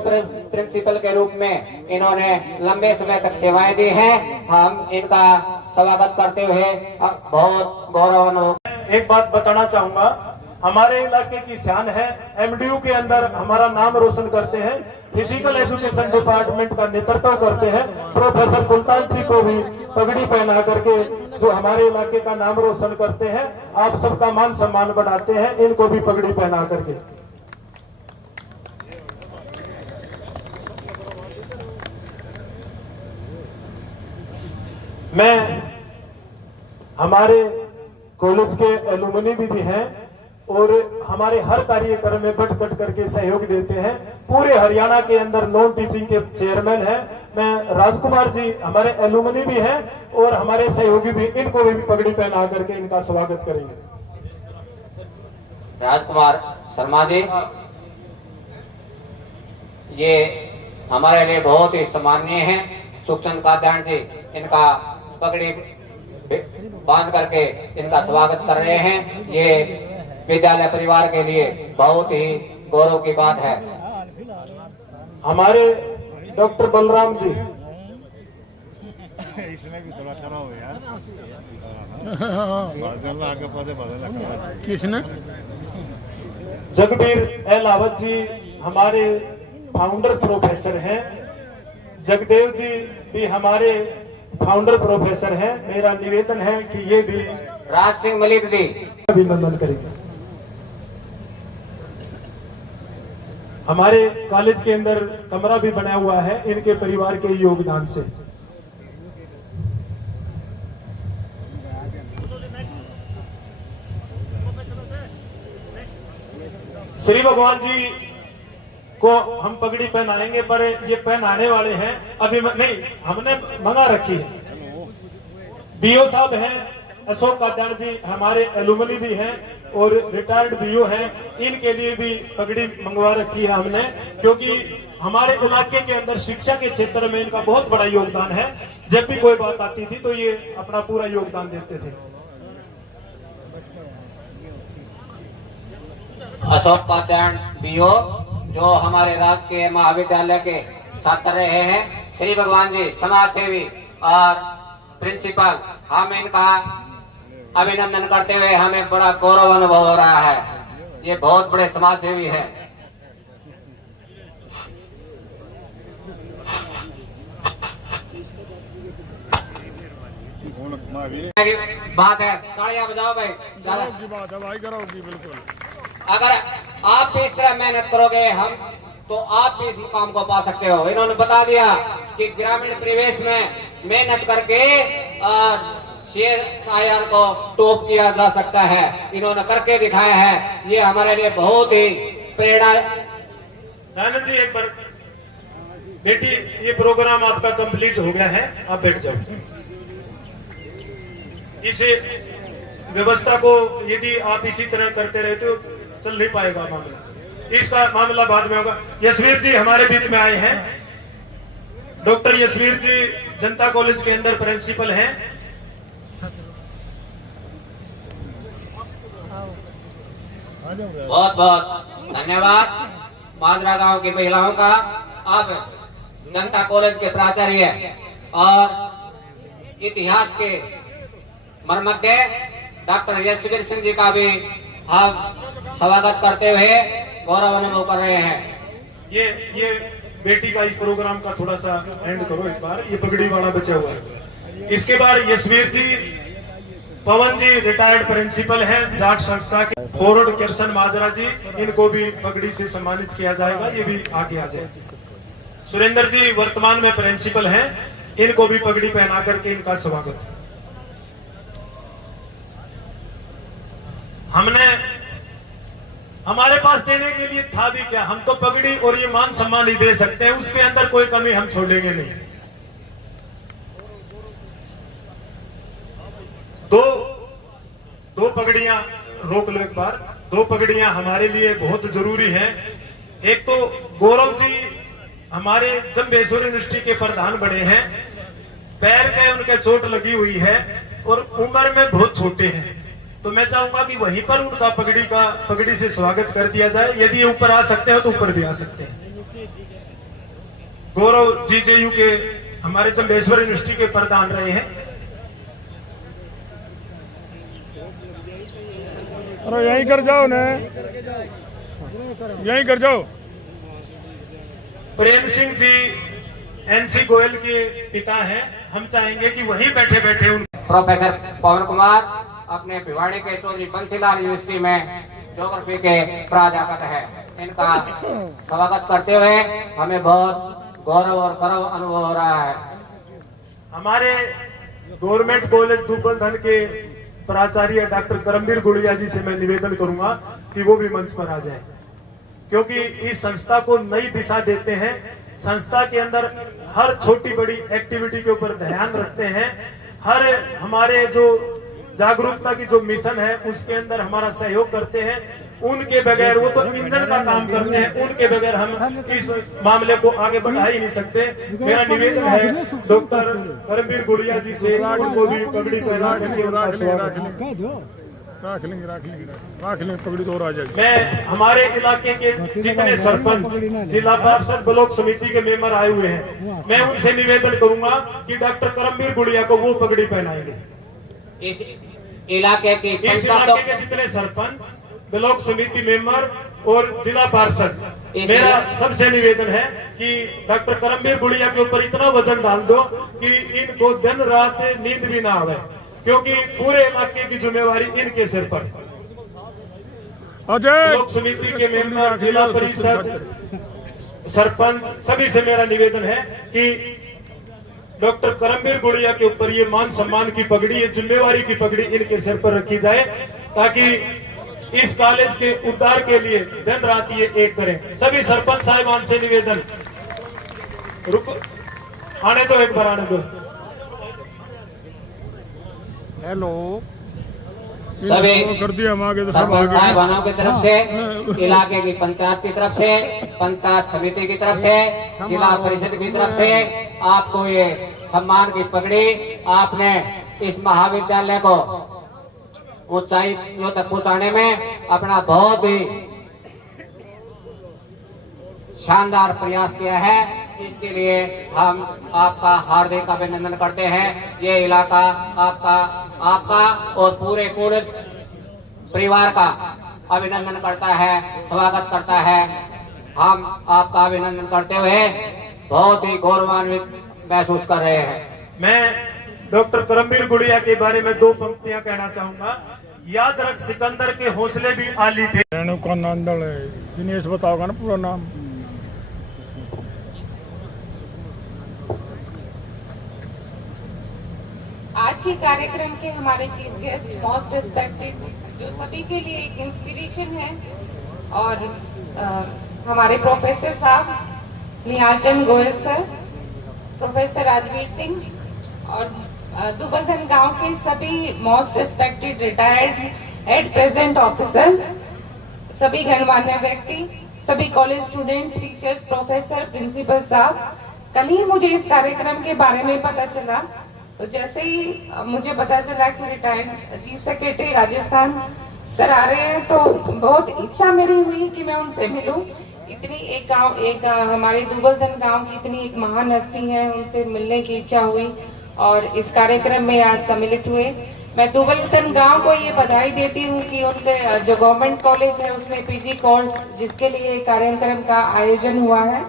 प्रिंसिपल के रूप में इन्होंने लंबे समय तक सेवाएं दी हैं, हम इनका स्वागत करते हुए बहुत गौरव अनुभव। एक बात बताना चाहूंगा, हमारे इलाके की शान है, एमडीयू के अंदर हमारा नाम रोशन करते हैं, फिजिकल एजुकेशन डिपार्टमेंट का नेतृत्व करते हैं प्रोफेसर कुलताल जी को भी पगड़ी पहना करके जो हमारे इलाके का नाम रोशन करते हैं, आप सबका मान सम्मान बढ़ाते हैं, इनको भी पगड़ी पहना करके। मैं हमारे कॉलेज के एलुमनी भी हैं और हमारे हर कार्यक्रम में बढ़ चढ़ करके सहयोग देते हैं। पूरे हरियाणा के अंदर नॉन टीचिंग के चेयरमैन हैं। मैं राजकुमार जी हमारे एलुमनी भी हैं और हमारे सहयोगी भी, इनको भी पगड़ी पहना करके इनका स्वागत करेंगे। राजकुमार शर्मा जी, ये हमारे लिए बहुत ही सम्माननीय हैं। सुखचंद कादयान जी इनका पगड़ी बांध करके इनका स्वागत कर रहे हैं। ये विद्यालय परिवार के लिए बहुत ही गौरव की बात है। हमारे डॉक्टर बलराम जी, इसमें भी थोड़ा खरा हो यार। आगे पासे किसने? जगबीर एलावत जी हमारे फाउंडर प्रोफेसर हैं। जगदेव जी भी हमारे फाउंडर प्रोफेसर हैं। मेरा निवेदन है कि ये भी राज सिंह मलिक जी अभिनंदन करेंगे। हमारे कॉलेज के अंदर कमरा भी बना हुआ है इनके परिवार के योगदान से। श्री भगवान जी को हम पगड़ी पहनाएंगे, पर ये पहनाने वाले हैं अभी नहीं, हमने मंगा रखी है। बीओ साहब हैं, अशोक कादयान जी हमारे एलुमनी भी हैं और रिटायर्ड बीओ हैं, इनके लिए भी पगड़ी मंगवा रखी है हमने, क्योंकि हमारे इलाके के अंदर शिक्षा के क्षेत्र में इनका बहुत बड़ा योगदान है। जब भी कोई बात आती थी तो ये अपना पूरा योगदान देते थे। अशोक कादयान बीओ जो हमारे राजकीय महाविद्यालय के छात्र रहे हैं, श्री भगवान जी समाज सेवी और प्रिंसिपल, हम इनका अभिनंदन करते हुए हमें बड़ा गौरव अनुभव हो रहा है। ये बहुत बड़े समाज सेवी है। बात है, तालियां बजाओ भाई। की बात है भाई, कराओगी बिल्कुल। अगर आप भी इस तरह मेहनत करोगे हम तो आप भी इस मुकाम को पा सकते हो। इन्होंने बता दिया कि ग्रामीण परिवेश में मेहनत करके और CSIR को टॉप किया जा सकता है। इन्होंने करके दिखाया है। ये हमारे लिए बहुत ही प्रेरणा। दानंद जी एक बार बेटी, ये प्रोग्राम आपका कंप्लीट हो गया है, आप बैठ जाओ। इस व्यवस्था को यदि आप इसी तरह करते रहे तो चल नहीं पाएगा मामला, इसका मामला बाद में होगा। यशवीर जी हमारे बीच में आए हैं। डॉक्टर यशवीर जी जनता कॉलेज के अंदर प्रिंसिपल हैं। बहुत बहुत धन्यवाद माजरा गांव की महिलाओं का। अब जनता कॉलेज के प्राचार्य और इतिहास के मर्मज्ञ डॉक्टर यशवीर सिंह जी का भी हम स्वागत करते हुए गौरव अनुभव कर रहे हैं। ये बेटी का इस प्रोग्राम का थोड़ा सा एंड करो एक बार, ये पगड़ी वाला बचा हुआ है। इसके बाद यशवीर जी, पवन जी रिटायर्ड प्रिंसिपल हैं जाट संस्था के, फॉरवर्ड किशन माजरा जी, इनको भी पगड़ी से सम्मानित किया जाएगा, ये भी आगे आ जाए। सुरेंद्र जी वर्तमान में प्रिंसिपल हैं, इनको भी पगड़ी पहना करके इनका स्वागत। हमारे पास देने के लिए था भी क्या, हम तो पगड़ी और ये मान सम्मान ही दे सकते हैं, उसके अंदर कोई कमी हम छोड़ेंगे नहीं। दो पगड़ियां रोक लो एक बार, दो पगड़ियां हमारे लिए बहुत जरूरी हैं। एक तो गौरव जी हमारे जम्बेश्वर यूनिवर्सिटी के प्रधान बने हैं, पैर के उनके चोट लगी हुई है और उम्र में बहुत छोटे हैं, तो मैं चाहूंगा कि वहीं पर उनका पगड़ी से स्वागत कर दिया जाए। यदि ये ऊपर आ सकते हो तो ऊपर भी आ सकते हैं। गौरव जीजेयू के हमारे जम्बेश्वर यूनिवर्सिटी के प्रधान रहे हैं। अरे यहीं कर जाओ ना, यहीं कर जाओ। प्रेम सिंह जी एनसी गोयल के पिता हैं, हम चाहेंगे कि वहीं बैठे बैठे उन प्रोफेसर पवन कुमार अपने भिवाड़ी के चौधरी बंसीलाल यूनिवर्सिटी में ज्योग्राफी के प्राध्यापक है, इनका स्वागत करते हुए हमें बहुत गौरव और गर्व अनुभव हो रहा है। हमारे गवर्नमेंट कॉलेज दुब्बलधन के प्राचार्य डॉक्टर करमवीर गुड़िया जी से मैं निवेदन करूंगा कि वो भी मंच पर आ जाएं, क्योंकि इस संस्था को नई दिशा देते हैं। संस्था के अंदर हर छोटी बड़ी एक्टिविटी के ऊपर ध्यान रखते हैं, हर हमारे जो जागरूकता की जो मिशन है उसके अंदर हमारा सहयोग करते हैं। उनके बगैर, वो तो इंजन का काम करते हैं, उनके बगैर हम इस मामले को आगे बढ़ा ही नहीं सकते। मेरा निवेदन है डॉक्टर करमवीर गुड़िया जी से, उनको भी पगड़ी पहना करके उनका स्वागत। रख लेंगे पगड़ी तो और आ जाएगी। मैं हमारे इलाके के जितने सरपंच, जिला पार्षद, ब्लॉक समिति के मेंबर आए हुए हैं, मैं उनसे निवेदन करूंगा कि डॉक्टर करमवीर गुड़िया को वो पगड़ी पहनाएंगे। इस इलाके के जितने सरपंच, ब्लॉक समिति मेंबर और जिला पार्षद, मेरा सबसे निवेदन है कि डॉक्टर करमवीर गुड़िया के ऊपर इतना वजन डाल दो कि इनको दिन रात नींद भी ना आवे, क्योंकि पूरे इलाके की जिम्मेवारी इनके सिर पर। ब्लॉक समिति के मेंबर, जिला परिषद, सरपंच, सभी से मेरा निवेदन है कि डॉक्टर करमवीर गुड़िया के ऊपर ये मान सम्मान की पगड़ी, ये जिम्मेवारी की पगड़ी इनके सिर पर रखी जाए, ताकि इस कॉलेज के उद्धार के लिए दिन रात ये एक करें। सभी सरपंच साहिबान से निवेदन, रुको, आने दो, एक बार आने दो। हेलो, सभी कर दिया हम आगे, तो सब सरपंच आगे। साहिबानों की तरफ से, इलाके की पंचायत की तरफ से, पंचायत समिति की तरफ से, जिला परिषद की तरफ से आपको ये सम्मान की पगड़ी, आपने इस महाविद्यालय को ऊंचाइयों तक पहुंचाने में अपना बहुत ही शानदार प्रयास किया है। इसके लिए हम आपका हार्दिक अभिनंदन करते हैं। ये इलाका आपका और पूरे कॉलेज परिवार का अभिनंदन करता है, स्वागत करता है। हम आपका अभिनंदन करते हुए बहुत ही गौरवान्वित महसूस कर रहे हैं। मैं डॉक्टर करमवीर गुड़िया के बारे में दो पंक्तियां कहना चाहूंगा। याद रख सिकंदर के हौसले भी आली थे। रेणुका नंदन है, दिनेश बताओगा ना पूरा नाम। आज के कार्यक्रम के हमारे चीफ गेस्ट, मोस्ट रिस्पेक्टेड, जो सभी के लिए एक इंस्पिरेशन है, और हमारे प्रोफेसर साहब निहाल चंद गोयल सर, प्रोफेसर राजवीर सिंह और दुब्बलधन गांव के सभी most respected retired at present officers, सभी गणमान्य व्यक्ति, सभी college students, teachers, professor, principal साहब, कल ही मुझे इस कार्यक्रम के बारे में पता चला, तो जैसे ही मुझे पता चला कि retired chief secretary Rajasthan sir आ रहे हैं, तो बहुत इच्छा मेरी हुई कि मैं उनसे मिलूं। इतनी एक हमारे दुबलधन गांव की इतनी एक महान हस्ती है, उनसे मिलने की इच्छा हुई और इस कार्यक्रम में आज सम्मिलित हुए। मैं दुबलधन गांव को ये बधाई देती हूँ कि उनके जो गवर्नमेंट कॉलेज है उसमें पीजी कोर्स जिसके लिए कार्यक्रम का आयोजन हुआ है,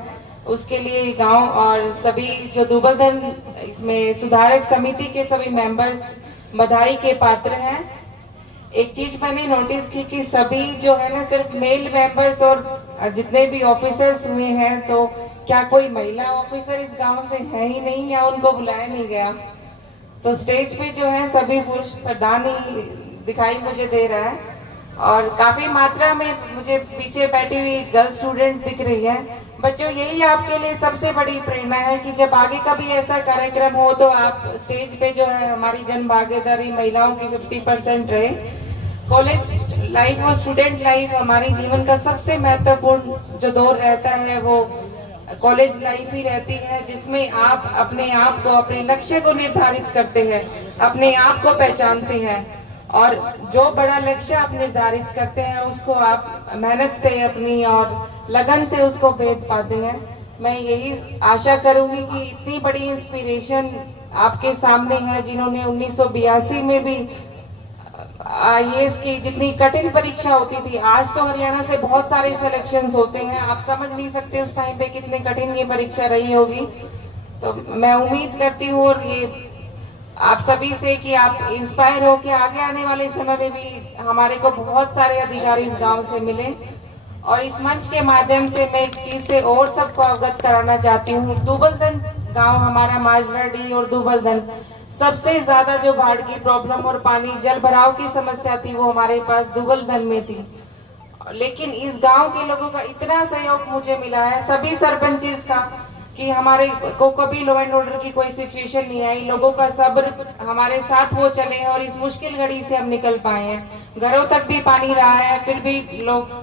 उसके लिए गांव और सभी जो दुबलधन इसमें सुधारक समिति के सभी मेंबर्स बधाई के पात्र हैं। एक चीज मैंने नोटिस की कि सभी जो है ना सिर्फ मेल मेंबर्स और जितने भी ऑफिसर्स हुए हैं, तो क्या कोई महिला ऑफिसर इस गांव से है ही नहीं या उनको बुलाया नहीं गया? तो स्टेज पे जो है सभी पुरुष प्रधान ही दिखाई मुझे दे रहा है और काफी मात्रा में मुझे पीछे बैठी हुई गर्ल स्टूडेंट्स दिख रही है। बच्चों, यही आपके लिए सबसे बड़ी प्रेरणा है कि जब आगे कभी ऐसा कार्यक्रम हो तो आप स्टेज पे जो है हमारी जन भागीदारी महिलाओं की 50% रहे। कॉलेज लाइफ और स्टूडेंट लाइफ हमारे जीवन का सबसे महत्वपूर्ण जो दौर रहता है वो कॉलेज लाइफ ही रहती है, जिसमें आप अपने आप को, अपने लक्ष्य को निर्धारित करते हैं, अपने आप को पहचानते हैं और जो बड़ा लक्ष्य आप निर्धारित करते हैं उसको आप मेहनत से अपनी और लगन से उसको भेद पाते हैं। मैं यही आशा करूंगी कि इतनी बड़ी इंस्पिरेशन आपके सामने है, जिन्होंने 1982 में भी IAS की जितनी कठिन परीक्षा होती थी, आज तो हरियाणा से बहुत सारे सिलेक्शंस होते हैं, आप समझ नहीं सकते उस टाइम पे कितनी कठिन ये परीक्षा रही होगी। तो मैं उम्मीद करती हूँ और ये आप सभी से कि आप इंस्पायर हो कि आगे आने वाले समय में भी हमारे को बहुत सारे अधिकारी इस गांव से मिले। और इस मंच के माध्यम से मैं एक चीज से और सबको अवगत कराना चाहती हूँ, दुबलधन गांव हमारा माजराडी और दुबलधन सबसे ज्यादा जो बाढ़ की प्रॉब्लम और पानी जल भराव की समस्या थी वो हमारे पास दुबलधन में थी, लेकिन इस गांव के लोगों का इतना सहयोग मुझे मिला है, सभी सरपंच का, कि हमारे को कभी लॉ एंड ऑर्डर की कोई सिचुएशन नहीं आई। लोगों का सब्र हमारे साथ वो चले हैं और इस मुश्किल घड़ी से हम निकल पाए हैं। घरों तक भी पानी रहा है, फिर भी लोग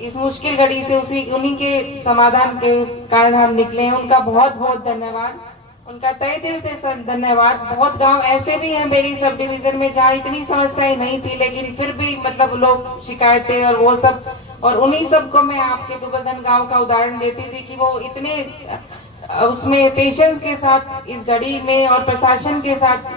इस मुश्किल घड़ी से उन्हीं के समाधान के कारण हम निकले हैं। उनका बहुत बहुत धन्यवाद, उनका तहे दिल से धन्यवाद। बहुत गांव ऐसे भी हैं मेरी सब डिवीजन में जहाँ इतनी समस्याएं नहीं थी, लेकिन फिर भी मतलब लोग शिकायतें और वो सब, और उन्हीं सब को मैं आपके दुबलधन गांव का उदाहरण देती थी कि वो इतने उसमें पेशेंस के साथ इस घड़ी में और प्रशासन के साथ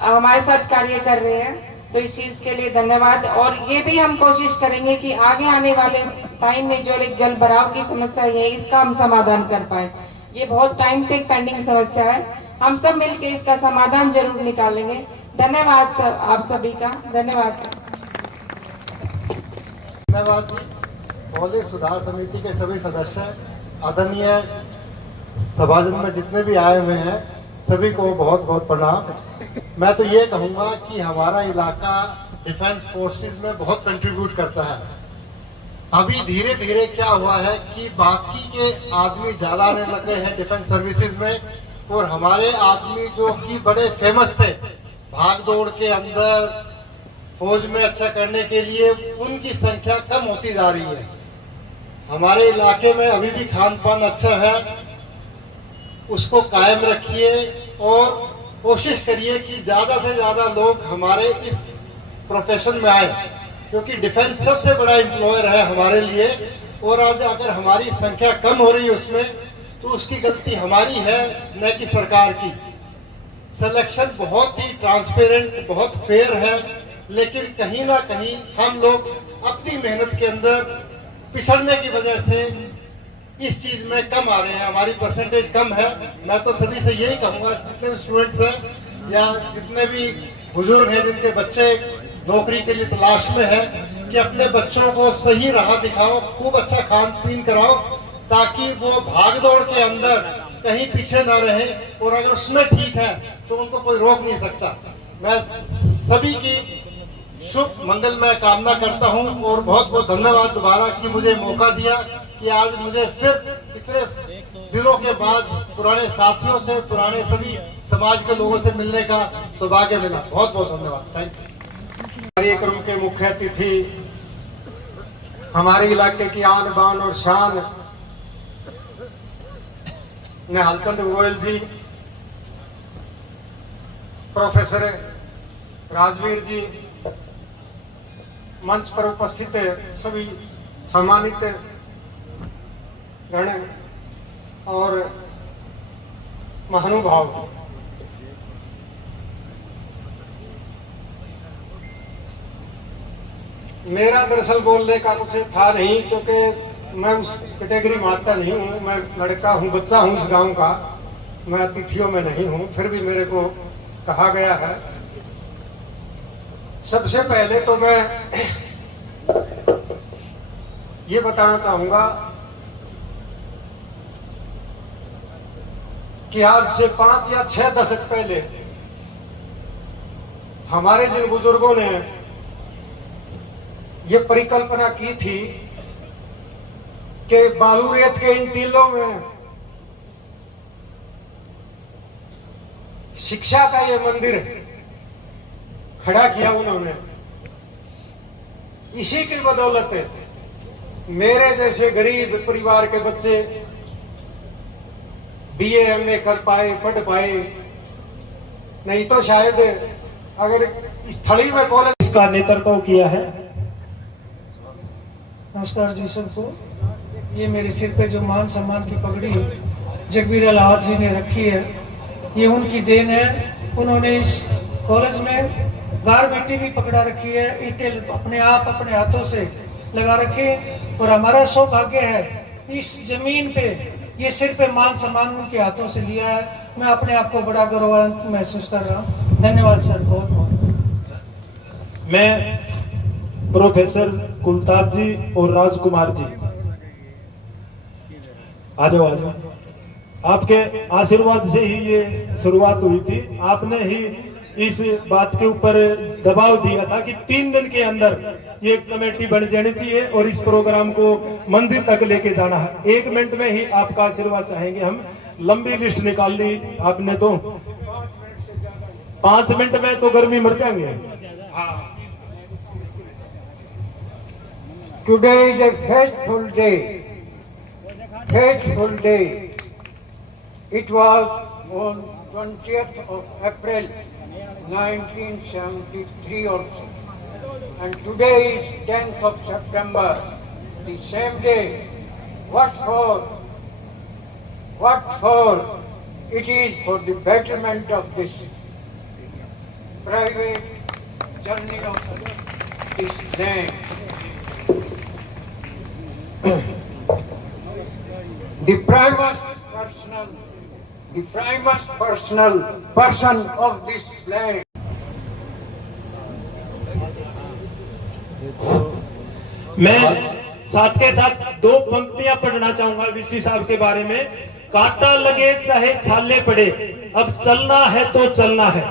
हमारे साथ कार्य कर रहे हैं। तो इस चीज के लिए धन्यवाद। और ये भी हम कोशिश करेंगे कि आगे आने वाले टाइम में जो एक जल भराव की समस्या है इसका हम समाधान कर पाए। ये बहुत टाइम से एक पेंडिंग समस्या है, हम सब मिलकर इसका समाधान जरूर निकालेंगे। धन्यवाद सर, आप सभी का धन्यवाद सर। धन्यवाद जी। कॉलेज सुधार समिति के सभी सदस्य, आदरणीय सभाजन में जितने भी आए हुए हैं सभी को बहुत बहुत प्रणाम। मैं तो ये कहूँगा कि हमारा इलाका डिफेंस फोर्सेस में बहुत कंट्रीब्यूट करता है। अभी धीरे धीरे क्या हुआ है कि बाकी के आदमी ज्यादा आने लगे हैं डिफेंस सर्विसेज में, और हमारे आदमी जो कि बड़े फेमस थे भाग दौड़ के अंदर फौज में अच्छा करने के लिए, उनकी संख्या कम होती जा रही है। हमारे इलाके में अभी भी खान पान अच्छा है, उसको कायम रखिए और कोशिश करिए कि ज्यादा से ज्यादा लोग हमारे इस प्रोफेशन में आए, क्योंकि डिफेंस सबसे बड़ा एम्प्लॉयर है हमारे लिए। और आज अगर हमारी संख्या कम हो रही है उसमें, तो उसकी गलती हमारी है, न कि सरकार की। सिलेक्शन बहुत ही ट्रांसपेरेंट, बहुत फेयर है, लेकिन कहीं ना कहीं हम लोग अपनी मेहनत के अंदर पिछड़ने की वजह से इस चीज में कम आ रहे हैं, हमारी परसेंटेज कम है। मैं तो सभी से यही कहूंगा, जितने भी स्टूडेंट्स हैं या जितने भी बुजुर्ग हैं जिनके बच्चे नौकरी के लिए तलाश में है, कि अपने बच्चों को सही राह दिखाओ, खूब अच्छा खान पीन कराओ, ताकि वो भाग दौड़ के अंदर कहीं पीछे ना रहे, और अगर उसमें ठीक है तो उनको कोई रोक नहीं सकता। मैं सभी की शुभ मंगलमय कामना करता हूं और बहुत बहुत धन्यवाद दोबारा कि मुझे मौका दिया, कि आज मुझे फिर इतने दिनों के बाद पुराने साथियों से, पुराने सभी समाज के लोगों से मिलने का सौभाग्य मिला। बहुत बहुत धन्यवाद, थैंक यू। कार्यक्रम के मुख्य अतिथि, हमारे इलाके की आन बान और शान, निहालचंद गोयल जी, प्रोफेसर राजवीर जी, मंच पर उपस्थित सभी सम्मानित गण और महानुभाव, मेरा दरअसल बोलने का कुछ था नहीं, क्योंकि मैं उस कैटेगरी में आता नहीं हूँ। मैं लड़का हूँ, बच्चा हूँ इस गांव का, मैं अतिथियों में नहीं हूँ, फिर भी मेरे को कहा गया है। सबसे पहले तो मैं ये बताना चाहूंगा कि आज से 5 या 6 दशक पहले हमारे जिन बुजुर्गों ने ये परिकल्पना की थी कि बालू रेत के इन टीलों में शिक्षा का ये मंदिर खड़ा किया उन्होंने, इसी की बदौलत मेरे जैसे गरीब परिवार के बच्चे बीए एमए कर पाए, पढ़ पाए। नहीं तो शायद अगर इस थली में कॉलेज इसका नेतृत्व किया है। नमस्कार जी सबको। ये मेरे सिर पे जो मान सम्मान की पगड़ी जगबीर अलाहाद जी ने रखी है, ये उनकी देन है। उन्होंने इस कॉलेज में गार मिट्टी भी पकड़ा रखी है, ईंटें अपने आप अपने हाथों से लगा रखे, और हमारा सौभाग्य है इस जमीन पे ये सिर पे मान सम्मान उनके हाथों से लिया है। मैं अपने आप को बड़ा गौरवान्वित महसूस कर रहा हूँ। धन्यवाद सर, बहुत बहुत। मैं प्रोफेसर कुलताज जी और राजकुमार जी, आ जाओ आ जाओ। आपके आशीर्वाद से ही ये शुरुआत हुई थी। आपने ही इस बात के ऊपर दबाव दिया था कि 3 दिन के अंदर ये कमेटी बन जानी चाहिए और इस प्रोग्राम को मंजिल तक लेके जाना है। 1 मिनट में ही आपका आशीर्वाद चाहेंगे हम। लंबी लिस्ट निकाल ली आपने तो 5 मिनट में तो गर्मी मर जाएंगे। Today is a festful day, festful day. It was on 20th of April 1973 or so, and today is 10th of September, the same day. What for? What for? It is for the betterment of this private journey of this land. The primus personal person of this land. मैं साथ के साथ 2 पंक्तियां पढ़ना चाहूंगा VC साहब के बारे में। कांटा लगे चाहे छाले पड़े, अब चलना है तो चलना है।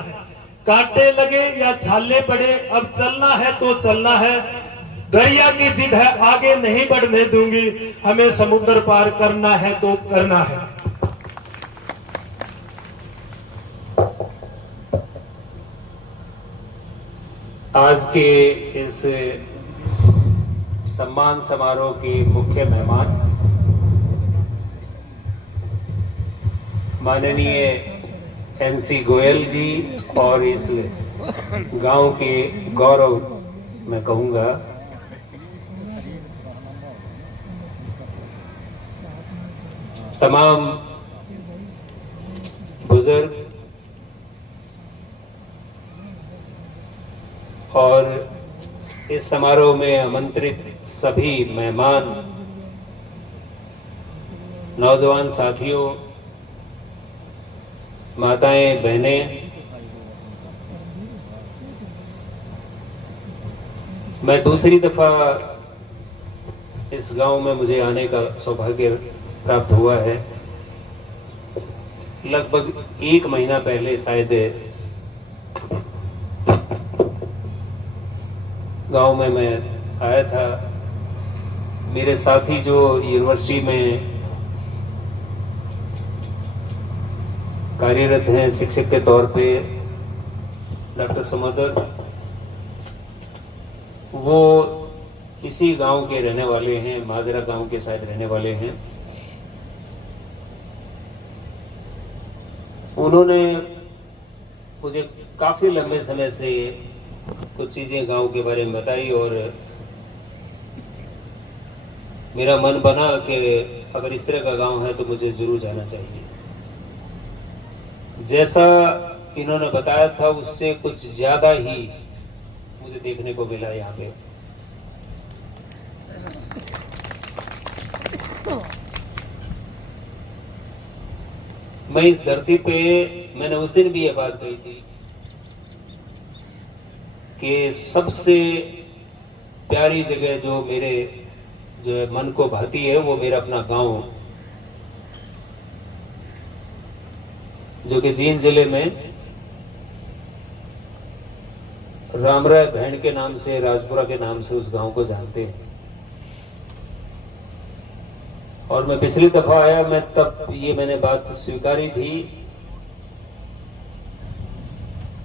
कांटे लगे या छाले पड़े, अब चलना है तो चलना है। दरिया की जिद है, आगे नहीं बढ़ने दूंगी। हमें समुद्र पार करना है तो करना है। आज के इस सम्मान समारोह की मुख्य मेहमान माननीय एनसी गोयल जी और इस गांव के गौरव मैं कहूंगा तमाम बुजुर्ग और इस समारोह में आमंत्रित सभी मेहमान, नौजवान साथियों, माताएं, बहनें, मैं दूसरी दफा इस गांव में मुझे आने का सौभाग्य प्राप्त हुआ है। लगभग 1 महीना पहले शायद गांव में मैं आया था। मेरे साथी जो यूनिवर्सिटी में कार्यरत हैं शिक्षक के तौर पे, डॉक्टर समदर, वो इसी गांव के रहने वाले हैं, माजरा गांव के शायद रहने वाले हैं। उन्होंने मुझे काफ़ी लंबे समय से कुछ चीज़ें गांव के बारे में बताई और मेरा मन बना कि अगर इस तरह का गांव है तो मुझे जरूर जाना चाहिए। जैसा इन्होंने बताया था उससे कुछ ज़्यादा ही मुझे देखने को मिला यहाँ पे। मैं इस धरती पे, मैंने उस दिन भी ये बात कही थी कि सबसे प्यारी जगह जो मेरे जो है मन को भाती है वो मेरा अपना गांव, जो कि जींद जिले में रामराय भैंड के नाम से, राजपुरा के नाम से उस गांव को जानते हैं। और मैं पिछली दफा आया, मैं तब ये मैंने बात स्वीकारी थी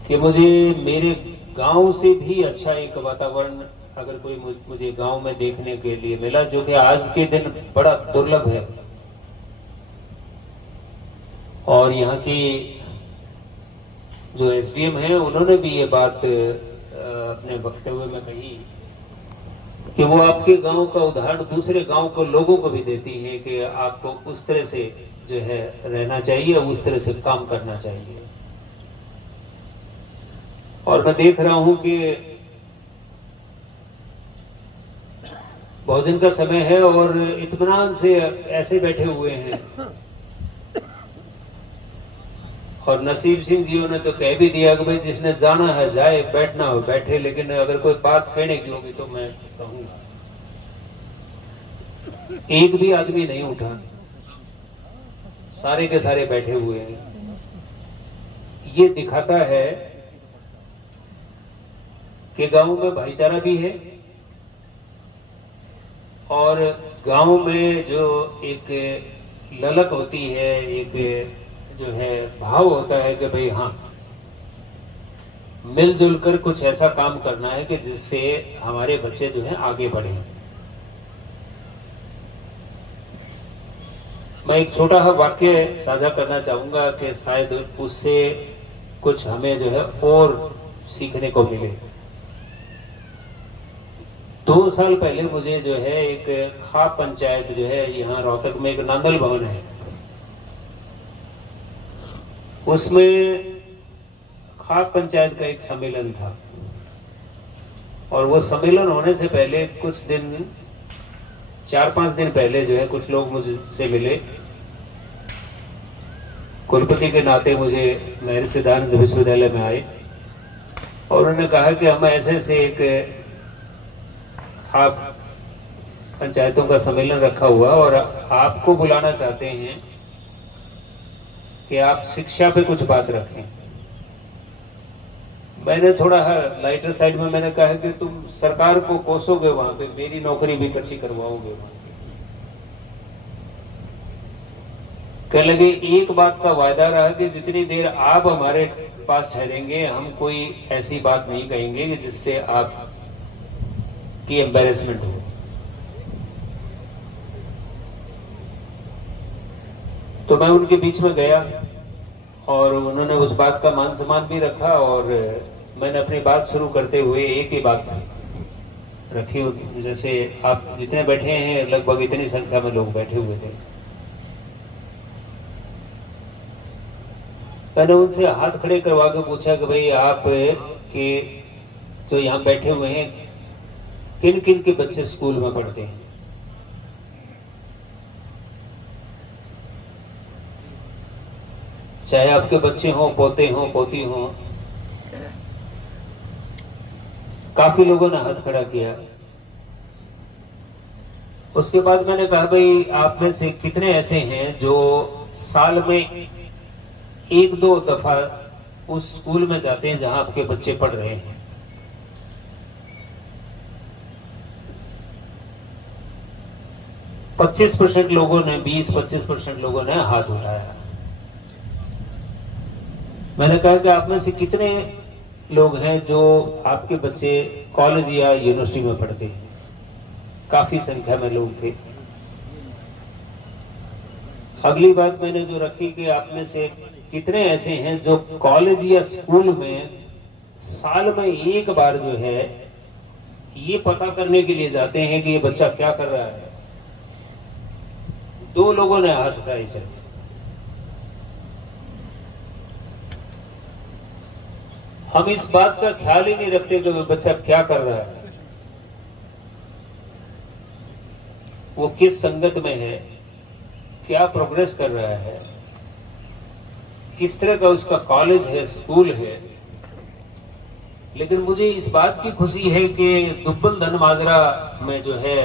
कि मुझे मेरे गांव से भी अच्छा एक वातावरण अगर कोई मुझे गांव में देखने के लिए मिला, जो कि आज के दिन बड़ा दुर्लभ है। और यहाँ की जो एसडीएम है उन्होंने भी ये बात अपने वक्तव्य में कही कि वो आपके गांव का उदाहरण दूसरे गांव को लोगों को भी देती है कि आपको उस तरह से जो है रहना चाहिए, उस तरह से काम करना चाहिए। और मैं देख रहा हूं कि भोजन का समय है और इत्मीनान से ऐसे बैठे हुए हैं। और नसीब सिंह जी ने तो कह भी दिया कि भाई जिसने जाना है जाए, बैठना हो बैठे, लेकिन अगर कोई बात कहने की होगी तो मैं कहूंगा। एक भी आदमी नहीं उठा, सारे के सारे बैठे हुए हैं। ये दिखाता है कि गांव में भाईचारा भी है और गांव में जो एक ललक होती है, एक जो है भाव होता है कि भाई हाँ, मिलजुल कर कुछ ऐसा काम करना है कि जिससे हमारे बच्चे जो है आगे बढ़े। मैं एक छोटा सा वाक्य साझा करना चाहूंगा कि शायद उससे कुछ हमें जो है और सीखने को मिले। 2 साल पहले मुझे जो है एक खाप पंचायत जो है यहाँ रोहतक में एक नांदल भवन है, उसमें खाप पंचायत का एक सम्मेलन था। और वो सम्मेलन होने से पहले कुछ दिन, 4-5 दिन पहले जो है कुछ लोग मुझसे मिले। कुलपति के नाते मुझे महर्षि सिद्धानंद विश्वविद्यालय में आए और उन्होंने कहा कि हम ऐसे से एक खाप पंचायतों का सम्मेलन रखा हुआ और आपको बुलाना चाहते हैं कि आप शिक्षा पे कुछ बात रखें। मैंने थोड़ा लाइटर साइड में मैंने कहा कि तुम सरकार को कोसोगे वहां पे, मेरी नौकरी भी कच्ची करवाओगे वहां पे। कह लगे एक बात का वायदा रहा कि जितनी देर आप हमारे पास ठहरेंगे हम कोई ऐसी बात नहीं कहेंगे कि जिससे आप की एम्बैरेसमेंट हो। तो मैं उनके बीच में गया और उन्होंने उस बात का मान सम्मान भी रखा और मैंने अपनी बात शुरू करते हुए एक ही बात रखी। जैसे आप जितने बैठे हैं लगभग इतनी संख्या में लोग बैठे हुए थे। मैंने उनसे हाथ खड़े करवा के पूछा कि भाई आप के जो यहाँ बैठे हुए हैं किन किन के बच्चे स्कूल में पढ़ते हैं। चाहे आपके बच्चे हों, पोते हों, पोती हों। काफी लोगों ने हाथ खड़ा किया। उसके बाद मैंने कहा भाई आप में से कितने ऐसे हैं जो साल में 1-2 दफा उस स्कूल में जाते हैं जहां आपके बच्चे पढ़ रहे हैं। %25 लोगों ने, 20-25% लोगों ने हाथ उठाया। मैंने कहा कि आप में से कितने लोग हैं जो आपके बच्चे कॉलेज या यूनिवर्सिटी में पढ़ते हैं। काफी संख्या में लोग थे। अगली बात मैंने जो रखी कि आप में से कितने ऐसे हैं जो कॉलेज या स्कूल में साल में एक बार जो है ये पता करने के लिए जाते हैं कि ये बच्चा क्या कर रहा है। 2 लोगों ने हाथ उठाए सर। हम इस बात का ख्याल ही नहीं रखते कि वो बच्चा क्या कर रहा है, वो किस संगत में है, क्या प्रोग्रेस कर रहा है, किस तरह का उसका कॉलेज है, स्कूल है। लेकिन मुझे इस बात की खुशी है कि दुब्बल धन माजरा में जो है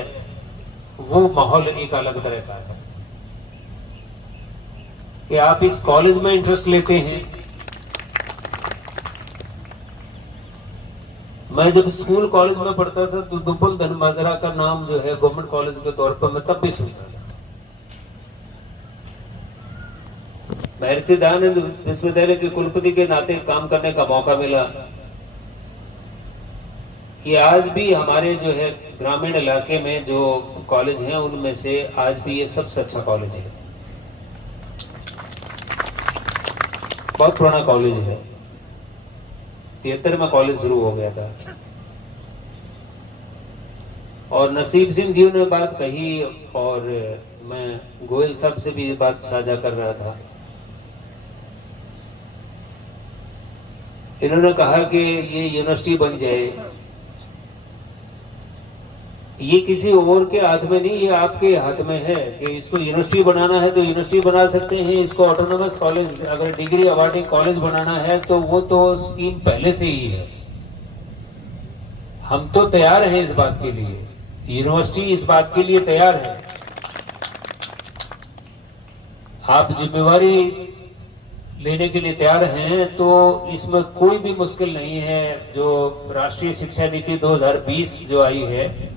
वो माहौल एक अलग तरह का है कि आप इस कॉलेज में इंटरेस्ट लेते हैं। मैं जब स्कूल कॉलेज में पढ़ता था तो दुब्बल धन माजरा का नाम जो है गवर्नमेंट कॉलेज के तौर पर मैं तब भी सुनता था। महर्षि दयानंद विश्वविद्यालय के कुलपति के नाते काम करने का मौका मिला कि आज भी हमारे जो है ग्रामीण इलाके में जो कॉलेज हैं उनमें से आज भी ये सबसे अच्छा कॉलेज है। बहुत पुराना कॉलेज है, 73 में कॉलेज शुरू हो गया था। और नसीब सिंह जी ने बात कही और मैं गोयल साहब से भी ये बात साझा कर रहा था। इन्होंने कहा कि ये यूनिवर्सिटी बन जाए, ये किसी और के हाथ में नहीं, ये आपके हाथ में है कि इसको यूनिवर्सिटी बनाना है तो यूनिवर्सिटी बना सकते हैं। इसको ऑटोनोमस कॉलेज, अगर डिग्री अवार्डिंग कॉलेज बनाना है तो वो तो स्कीम पहले से ही है। हम तो तैयार हैं इस बात के लिए, यूनिवर्सिटी इस बात के लिए तैयार है। आप जिम्मेवारी लेने के लिए तैयार हैं तो इसमें कोई भी मुश्किल नहीं है। जो राष्ट्रीय शिक्षा नीति 2020 जो आई है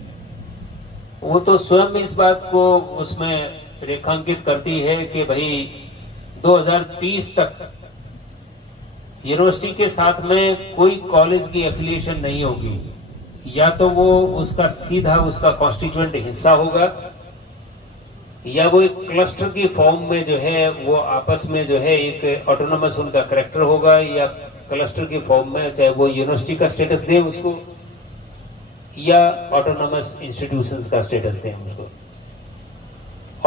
वो तो स्वयं इस बात को उसमें रेखांकित करती है कि भाई 2030 तक यूनिवर्सिटी के साथ में कोई कॉलेज की एफिलिएशन नहीं होगी, या तो वो उसका सीधा उसका कॉन्स्टिट्यूएंट हिस्सा होगा या वो एक क्लस्टर की फॉर्म में जो है वो आपस में जो है एक ऑटोनोमस उनका कैरेक्टर होगा, या क्लस्टर की फॉर्म में चाहे वो यूनिवर्सिटी का स्टेटस दे उसको या ऑटोनोमस इंस्टीट्यूशंस का स्टेटस दें उसको।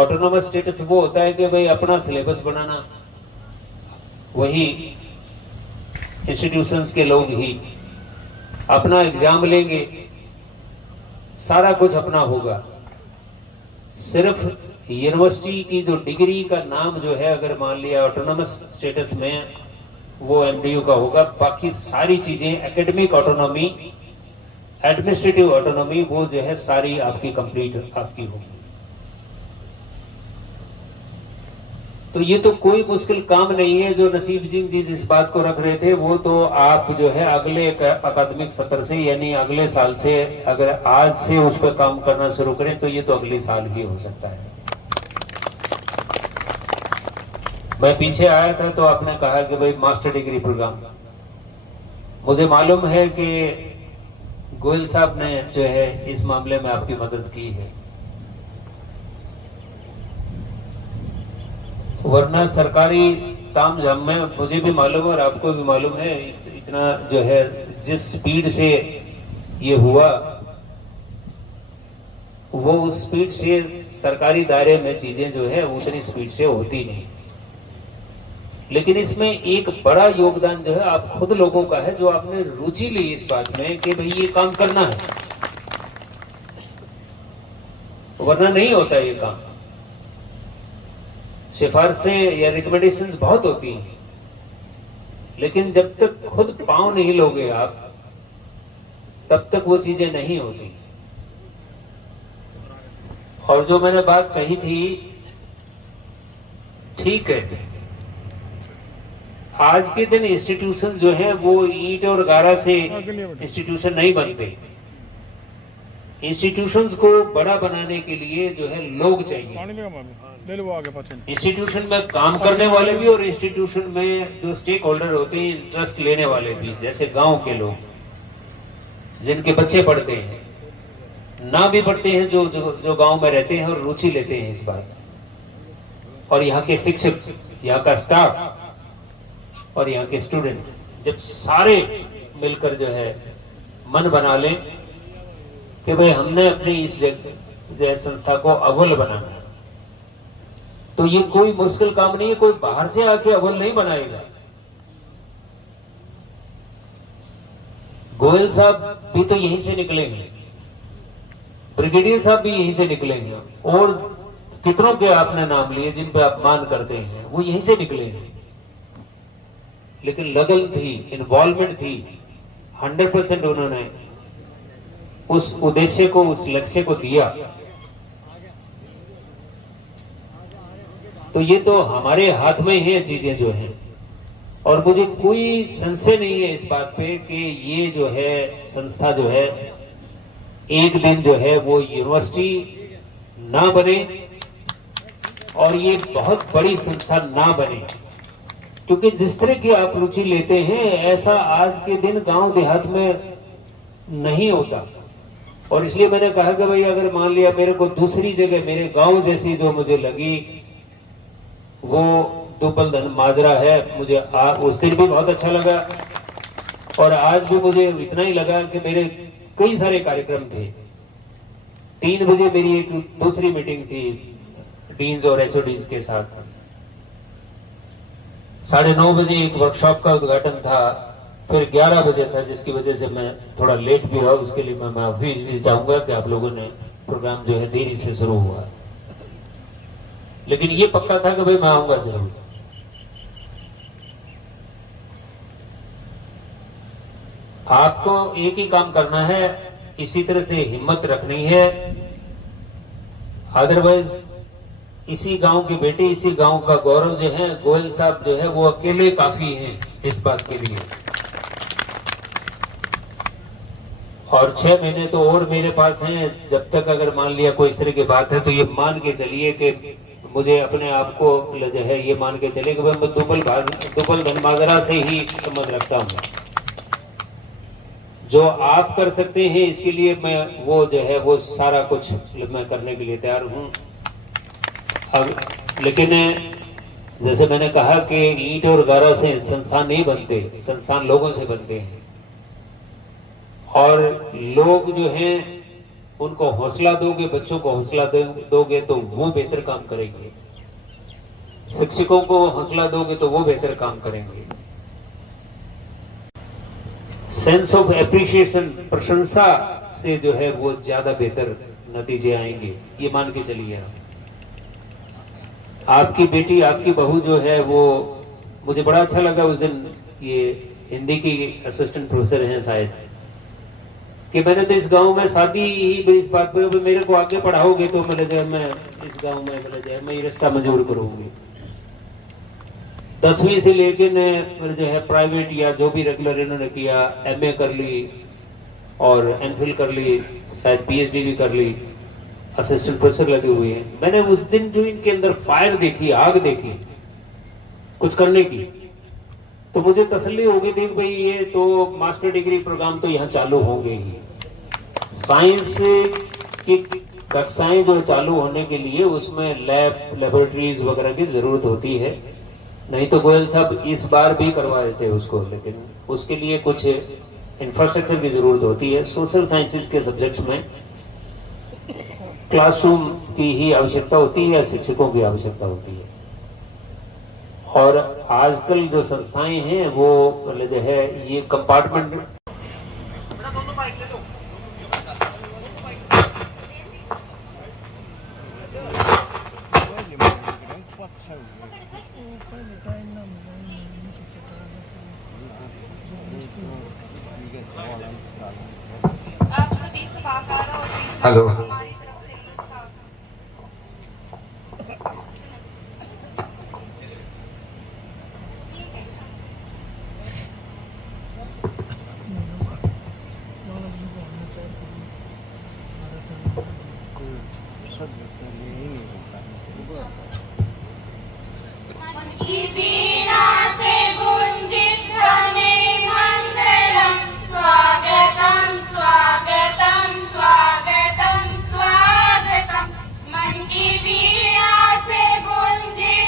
ऑटोनोमस स्टेटस वो होता है कि भाई अपना सिलेबस बनाना, वही इंस्टीट्यूशंस के लोग ही अपना एग्जाम लेंगे, सारा कुछ अपना होगा। सिर्फ यूनिवर्सिटी की जो डिग्री का नाम जो है अगर मान लिया ऑटोनोमस स्टेटस में वो एमडीयू का होगा, बाकी सारी चीजें एकेडमिक ऑटोनॉमी, एडमिनिस्ट्रेटिव ऑटोनॉमी वो जो है सारी आपकी कंप्लीट आपकी होगी। तो ये तो कोई मुश्किल काम नहीं है जो नसीब सिंह जी जिस बात को रख रहे थे, वो तो आप जो है अगले अकादमिक सत्र से यानी अगले साल से अगर आज से उस पर काम करना शुरू करें तो ये तो अगले साल ही हो सकता है। मैं पीछे आया था तो आपने कहा कि भाई मास्टर डिग्री प्रोग्राम, मुझे मालूम है कि गोयल साहब ने जो है इस मामले में आपकी मदद की है, वरना सरकारी काम झाम में मुझे भी मालूम है और आपको भी मालूम है इतना जो है जिस स्पीड से ये हुआ वो उस स्पीड से सरकारी दायरे में चीजें जो है उतनी स्पीड से होती नहीं। लेकिन इसमें एक बड़ा योगदान जो है आप खुद लोगों का है, जो आपने रुचि ली इस बात में कि भाई ये काम करना है, वरना नहीं होता ये काम। सिफारिशें या रिकमेंडेशंस बहुत होती हैं, लेकिन जब तक खुद पांव नहीं लोगे आप तब तक वो चीजें नहीं होती। और जो मैंने बात कही थी ठीक है, आज के दिन इंस्टीट्यूशन जो है वो ईंट और गारा से इंस्टीट्यूशन नहीं बनते। इंस्टीट्यूशंस को बड़ा बनाने के लिए जो है लोग चाहिए, इंस्टीट्यूशन में काम करने वाले भी और इंस्टीट्यूशन में जो स्टेक होल्डर होते हैं, इंटरेस्ट लेने वाले भी, जैसे गांव के लोग जिनके बच्चे पढ़ते हैं, ना भी पढ़ते हैं, जो गांव में रहते हैं और रुचि लेते हैं इस बात। और यहाँ के शिक्षक, यहाँ का स्टाफ और यहाँ के स्टूडेंट जब सारे मिलकर जो है मन बना लें कि भाई हमने अपनी इस जय संस्था को अव्वल बनाना है, तो ये कोई मुश्किल काम नहीं है। कोई बाहर से आके अव्वल नहीं बनाएगा। गोयल साहब भी तो यहीं से निकलेंगे, ब्रिगेडियर साहब भी यहीं से निकलेंगे, और कितनों के आपने नाम लिए जिन पे आप मान करते हैं, वो यहीं से निकलेंगे। लेकिन लगन थी, इन्वॉल्वमेंट थी, 100% उन्होंने उस उद्देश्य को, उस लक्ष्य को दिया। तो ये तो हमारे हाथ में है चीजें जो हैं, और मुझे कोई संशय नहीं है इस बात पे कि ये जो है संस्था जो है एक दिन जो है वो यूनिवर्सिटी ना बने और ये बहुत बड़ी संस्था ना बने, क्योंकि जिस तरह की आप रुचि लेते हैं ऐसा आज के दिन गांव देहात में नहीं होता। और इसलिए मैंने कहा कि भाई अगर मान लिया मेरे को दूसरी जगह मेरे गांव जैसी जो मुझे लगी वो दुब्बल धन माजरा है, मुझे उस दिन भी बहुत अच्छा लगा और आज भी मुझे इतना ही लगा कि मेरे कई सारे कार्यक्रम थे। 3 बजे मेरी एक दूसरी मीटिंग थी डीन्स और एचओडीज के साथ, 9:30 बजे एक वर्कशॉप का उद्घाटन था, फिर 11 बजे था, जिसकी वजह से मैं थोड़ा लेट भी हुआ। उसके लिए मैं अभी भी चाहूंगा कि आप लोगों ने प्रोग्राम जो है देरी से शुरू हुआ, लेकिन ये पक्का था कि भाई मैं आऊंगा जरूर। आपको एक ही काम करना है, इसी तरह से हिम्मत रखनी है। अदरवाइज इसी गांव की बेटी, इसी गांव का गौरव जो है गोयल साहब जो है वो अकेले काफी हैं इस बात के लिए। और 6 महीने तो और मेरे पास हैं, जब तक अगर मान लिया कोई इस तरह की बात है तो ये मान के चलिए कि मुझे अपने आप को जो है ये मान के चलिए कि मैं दुब्बल धन माजरा से ही संबंध रखता हूं। जो आप कर सकते हैं इसके लिए मैं वो जो है वो सारा कुछ मैं करने के लिए तैयार हूं। अब लेकिन जैसे मैंने कहा कि ईंट और गारा से संस्थान नहीं बनते, संस्थान लोगों से बनते हैं। और लोग जो हैं उनको हौसला दोगे, बच्चों को हौसला दोगे तो वो बेहतर काम करेंगे, शिक्षकों को हौसला दोगे तो वो बेहतर काम करेंगे। सेंस ऑफ एप्रिशिएशन, प्रशंसा से जो है वो ज्यादा बेहतर नतीजे आएंगे, ये मान के चलिए। आपकी बेटी, आपकी बहू जो है वो, मुझे बड़ा अच्छा लगा उस दिन, ये हिंदी की असिस्टेंट प्रोफेसर हैं शायद, कि मैंने तो इस गांव में शादी ही इस बात पे मेरे को आगे पढ़ाओगे तो मैं इस गांव में मैं ये रिश्ता मंजूर करूंगी। 10वीं से लेकर मैंने जो है प्राइवेट या जो भी रेगुलर इन्होंने किया, MA कर ली और MPhil कर ली, शायद PhD भी कर ली, असिस्टेंट प्रोफेसर लगे हुए हैं। मैंने उस दिन जो इनके अंदर फायर देखी, आग देखी कुछ करने की, तो मुझे तसल्ली हो गई थी कि भाई ये तो मास्टर डिग्री प्रोग्राम तो यहाँ चालू होंगे ही। साइंस की कक्षाएं जो चालू होने के लिए उसमें लेबोरेटरीज वगैरह की जरूरत होती है, नहीं तो गोयल साहब इस बार भी करवा देते उसको, लेकिन उसके लिए कुछ इंफ्रास्ट्रक्चर की जरूरत होती है। सोशल साइंसेज के सब्जेक्ट्स में क्लासरूम की ही आवश्यकता होती है या शिक्षकों की आवश्यकता होती है। और आजकल जो संस्थाएं हैं वो जो है ये कंपार्टमेंट आप सभी सभागारों और हेलो। हमारी तरफ से पुरस्कार। वीणा से गुंजित ध्वनि मंगलम, स्वागतम स्वागतम स्वागतम स्वागतम। मन की वीणा से गुंजित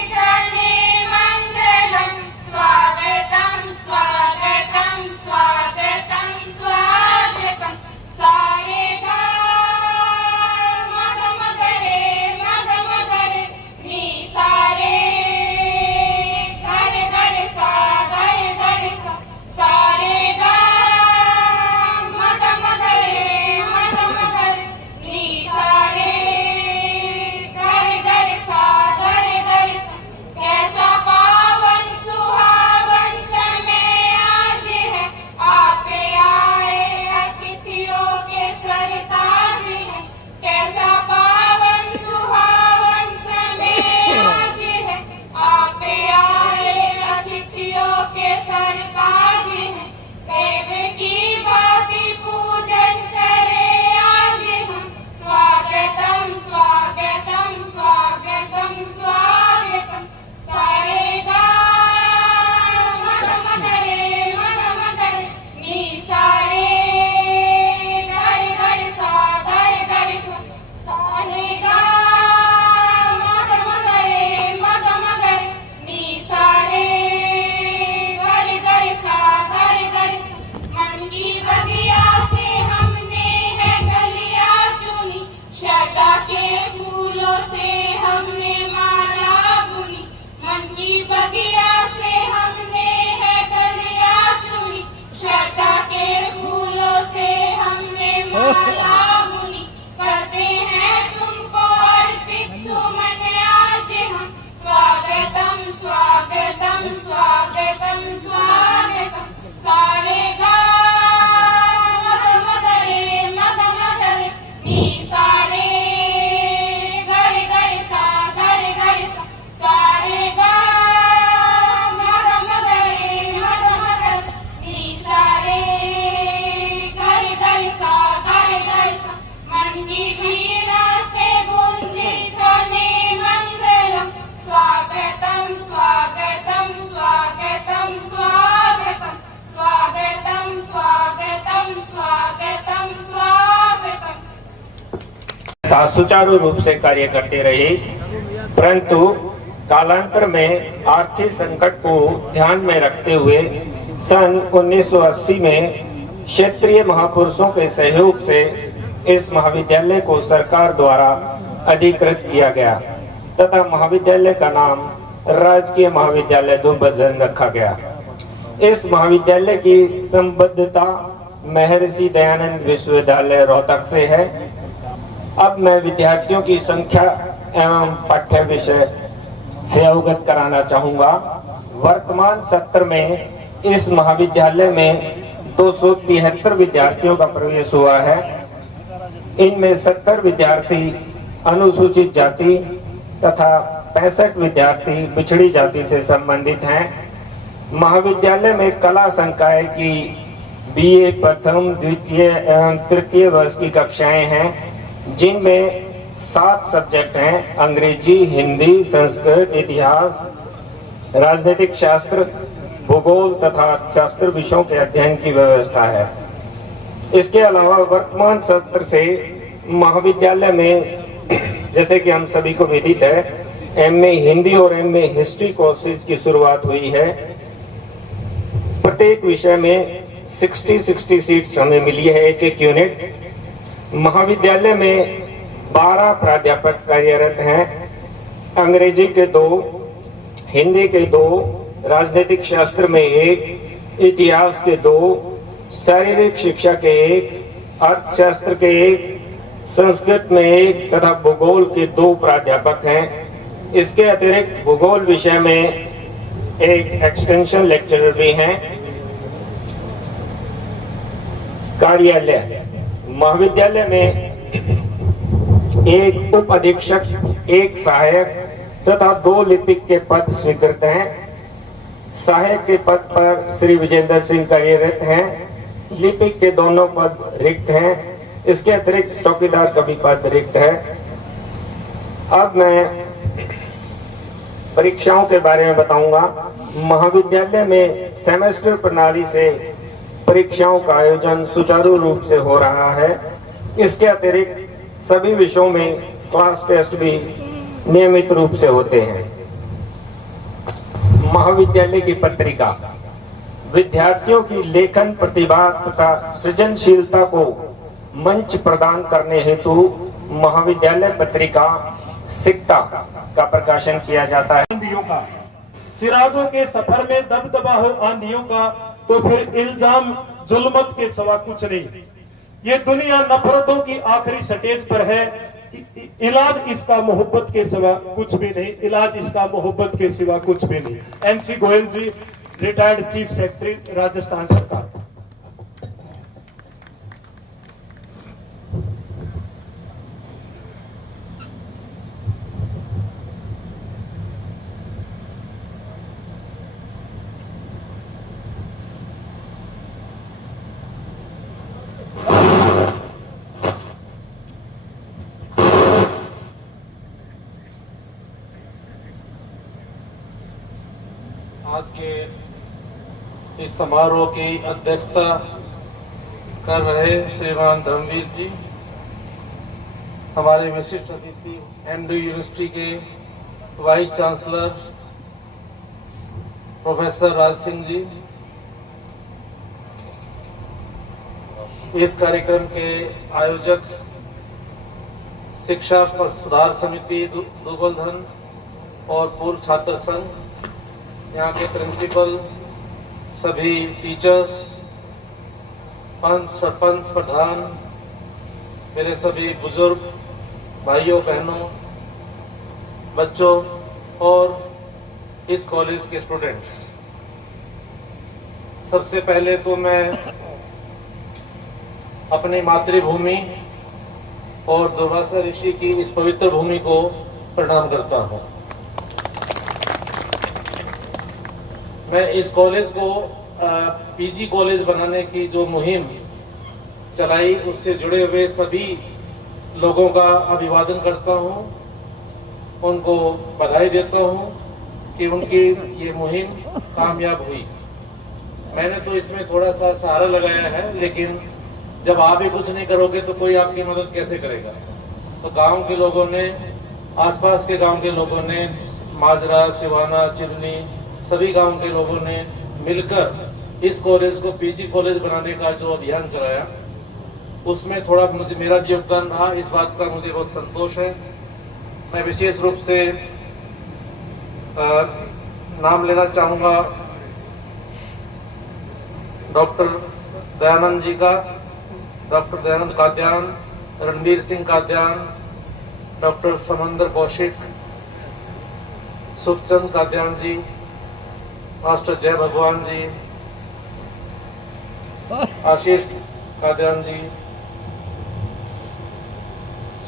सुचारू रूप से कार्य करती रही, परंतु कालांतर में आर्थिक संकट को ध्यान में रखते हुए सन 1980 में क्षेत्रीय महापुरुषों के सहयोग से इस महाविद्यालय को सरकार द्वारा अधिकृत किया गया तथा महाविद्यालय का नाम राजकीय महाविद्यालय दुर्बधन रखा गया। इस महाविद्यालय की संबद्धता महर्षि दयानंद विश्वविद्यालय रोहतक से है। अब मैं विद्यार्थियों की संख्या एवं पाठ्य विषय से अवगत कराना चाहूंगा। वर्तमान सत्र में इस महाविद्यालय में 273 विद्यार्थियों का प्रवेश हुआ है। इनमें 70 विद्यार्थी अनुसूचित जाति तथा 65 विद्यार्थी पिछड़ी जाति से संबंधित हैं। महाविद्यालय में कला संकाय की BA प्रथम, द्वितीय एवं तृतीय वर्ष की कक्षाएं हैं, जिनमें 7 सब्जेक्ट हैं: अंग्रेजी, हिंदी, संस्कृत, इतिहास, राजनीतिक शास्त्र, भूगोल तथा अर्थशास्त्र विषयों के अध्ययन की व्यवस्था है। इसके अलावा वर्तमान सत्र से महाविद्यालय में, जैसे कि हम सभी को विदित है, MA हिंदी और MA हिस्ट्री कोर्सेज की शुरुआत हुई है। प्रत्येक विषय में 60 सीट्स हमें मिली है, एक यूनिट। महाविद्यालय में 12 प्राध्यापक कार्यरत हैं। अंग्रेजी के 2, हिंदी के 2, राजनीतिक शास्त्र में 1, इतिहास के 2, शारीरिक शिक्षा के 1, अर्थशास्त्र के 1, संस्कृत में 1 तथा भूगोल के 2 प्राध्यापक हैं। इसके अतिरिक्त भूगोल विषय में एक एक्सटेंशन लेक्चरर भी हैं। कार्यालय महाविद्यालय में एक उप अधीक्षक, एक सहायक तथा 2 लिपिक के पद स्वीकृत हैं। सहायक के पद पर श्री विजेंद्र सिंह कार्यरत हैं। लिपिक के दोनों पद रिक्त हैं। इसके अतिरिक्त चौकीदार का भी पद रिक्त है। अब मैं परीक्षाओं के बारे में बताऊंगा। महाविद्यालय में सेमेस्टर प्रणाली से परीक्षाओं का आयोजन सुचारू रूप से हो रहा है। इसके अतिरिक्त सभी विषयों में क्लास टेस्ट भी नियमित रूप से होते हैं। महाविद्यालय की पत्रिका विद्यार्थियों की लेखन प्रतिभा तथा सृजनशीलता को मंच प्रदान करने हेतु महाविद्यालय पत्रिका सिक्ता का प्रकाशन किया जाता है। आंधियों का, चिरागों के सफर में दबदबा हो आंधियों का, तो फिर इल्जाम जुल्मत के सिवा कुछ नहीं। ये दुनिया नफरतों की आखिरी स्टेज पर है। इलाज इसका मोहब्बत के सिवा कुछ भी नहीं। इलाज इसका मोहब्बत के सिवा कुछ भी नहीं। NC गोयल जी, रिटायर्ड चीफ सेक्रेटरी, राजस्थान सरकार। आज के इस समारोह की अध्यक्षता कर रहे श्रीमान धर्मवीर जी, हमारे विशिष्ट अतिथि MD यूनिवर्सिटी के vice chancellor professor Raj Singh ji, इस कार्यक्रम के आयोजक शिक्षा पर सुधार समिति दुर्बलधन और पूर्व छात्र संघ, यहाँ के प्रिंसिपल, सभी टीचर्स, पंच, सरपंच, प्रधान, मेरे सभी बुजुर्ग भाइयों बहनों, बच्चों और इस कॉलेज के स्टूडेंट्स, सबसे पहले तो मैं अपनी मातृभूमि और दुर्वासा ऋषि की इस पवित्र भूमि को प्रणाम करता हूँ। मैं इस कॉलेज को PG कॉलेज बनाने की जो मुहिम चलाई, उससे जुड़े हुए सभी लोगों का अभिवादन करता हूं, उनको बधाई देता हूं कि उनकी ये मुहिम कामयाब हुई। मैंने तो इसमें थोड़ा सा सहारा लगाया है, लेकिन जब आप ही कुछ नहीं करोगे तो कोई आपकी मदद कैसे करेगा। तो गांव के लोगों ने, आसपास के गांव के लोगों ने, माजरा, सिवाना, चिरनी, सभी गांव के लोगों ने मिलकर इस कॉलेज को पीजी कॉलेज बनाने का जो अभियान चलाया, उसमें थोड़ा मुझे मेरा भी योगदान रहा। इस बात का मुझे बहुत संतोष है। मैं विशेष रूप से नाम लेना चाहूँगा डॉक्टर दयानंद जी का, डॉक्टर दयानंद काद्यान, रणबीर सिंह काद्यान, डॉक्टर समंदर कौशिक, सुखचंद काद्यान जी, मास्टर जय भगवान जी, आशीष काद्यान जी,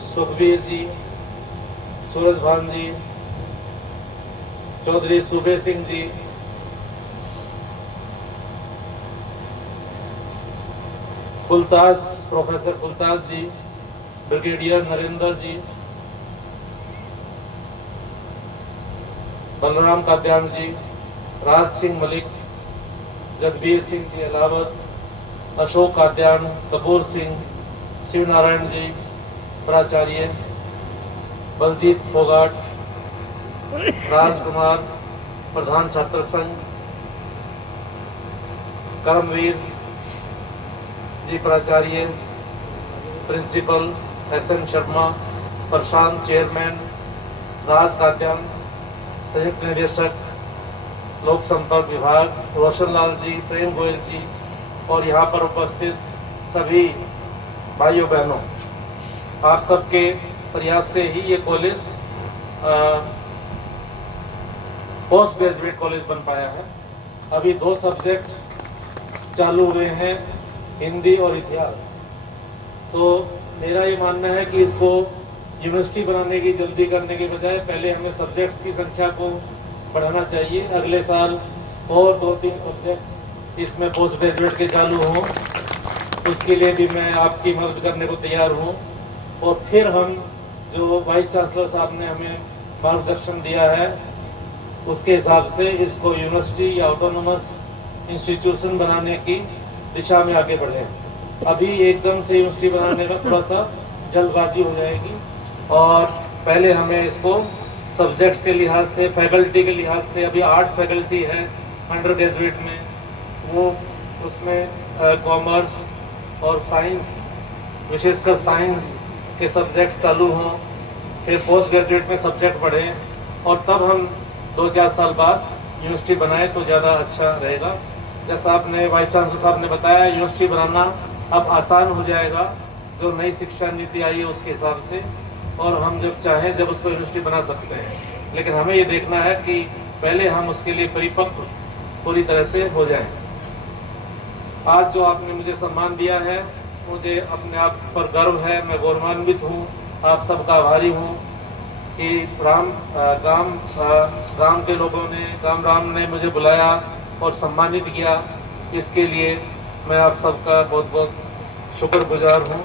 सुखबीर जी, सूरज भान जी, चौधरी सूबे सिंह जी, कुलताज, प्रोफेसर कुलताज जी, ब्रिगेडियर नरेंद्र जी, बलराम काद्यान जी, राज सिंह मलिक, जगबीर सिंह जी अलावत, अशोक काद्यान, कपूर सिंह, शिव नारायण जी, प्राचार्य, बलजीत फोगाट, राजकुमार, प्रधान छात्र संघ, कर्मवीर जी प्राचार्य, प्रिंसिपल एसएन शर्मा, प्रशांत चेयरमैन, राज काद्यान, संयुक्त निदेशक लोक संपर्क विभाग, रोशन लाल जी, प्रेम गोयल जी और यहाँ पर उपस्थित सभी भाइयों बहनों, आप सबके प्रयास से ही ये कॉलेज पोस्ट ग्रेजुएट कॉलेज बन पाया है। अभी 2 सब्जेक्ट चालू हुए हैं, हिंदी और इतिहास। तो मेरा ये मानना है कि इसको यूनिवर्सिटी बनाने की जल्दी करने के बजाय पहले हमें सब्जेक्ट्स की संख्या को बढ़ाना चाहिए। अगले साल और 2-3 सब्जेक्ट इसमें पोस्ट ग्रेजुएट के चालू हों, उसके लिए भी मैं आपकी मदद करने को तैयार हूँ। और फिर हम जो वाइस चांसलर साहब ने हमें मार्गदर्शन दिया है, उसके हिसाब से इसको यूनिवर्सिटी या ऑटोनोमस इंस्टीट्यूशन बनाने की दिशा में आगे बढ़े। अभी एकदम से यूनिवर्सिटी बनाने में थोड़ा सा जल्दबाजी हो जाएगी और पहले हमें इसको सब्जेक्ट्स के लिहाज से, फैकल्टी के लिहाज से, अभी आर्ट्स फैकल्टी है अंडर ग्रेजुएट में, वो उसमें कॉमर्स और साइंस, विशेषकर साइंस के सब्जेक्ट चालू हों, फिर पोस्ट ग्रेजुएट में सब्जेक्ट बढ़ें और तब हम 2-4 साल बाद यूनिवर्सिटी बनाए तो ज़्यादा अच्छा रहेगा। जैसा आपने वाइस चांसलर साहब ने बताया, यूनिवर्सिटी बनाना अब आसान हो जाएगा जो नई शिक्षा नीति आई है उसके हिसाब से, और हम जब चाहें जब उसको यूनिवर्सिटी बना सकते हैं। लेकिन हमें ये देखना है कि पहले हम उसके लिए परिपक्व पूरी तरह से हो जाएं। आज जो आपने मुझे सम्मान दिया है, मुझे अपने आप पर गर्व है, मैं गौरवान्वित हूँ, आप सबका आभारी हूँ कि गांव के लोगों ने, राम ने मुझे बुलाया और सम्मानित किया। इसके लिए मैं आप सबका बहुत बहुत शुक्रगुजार हूँ।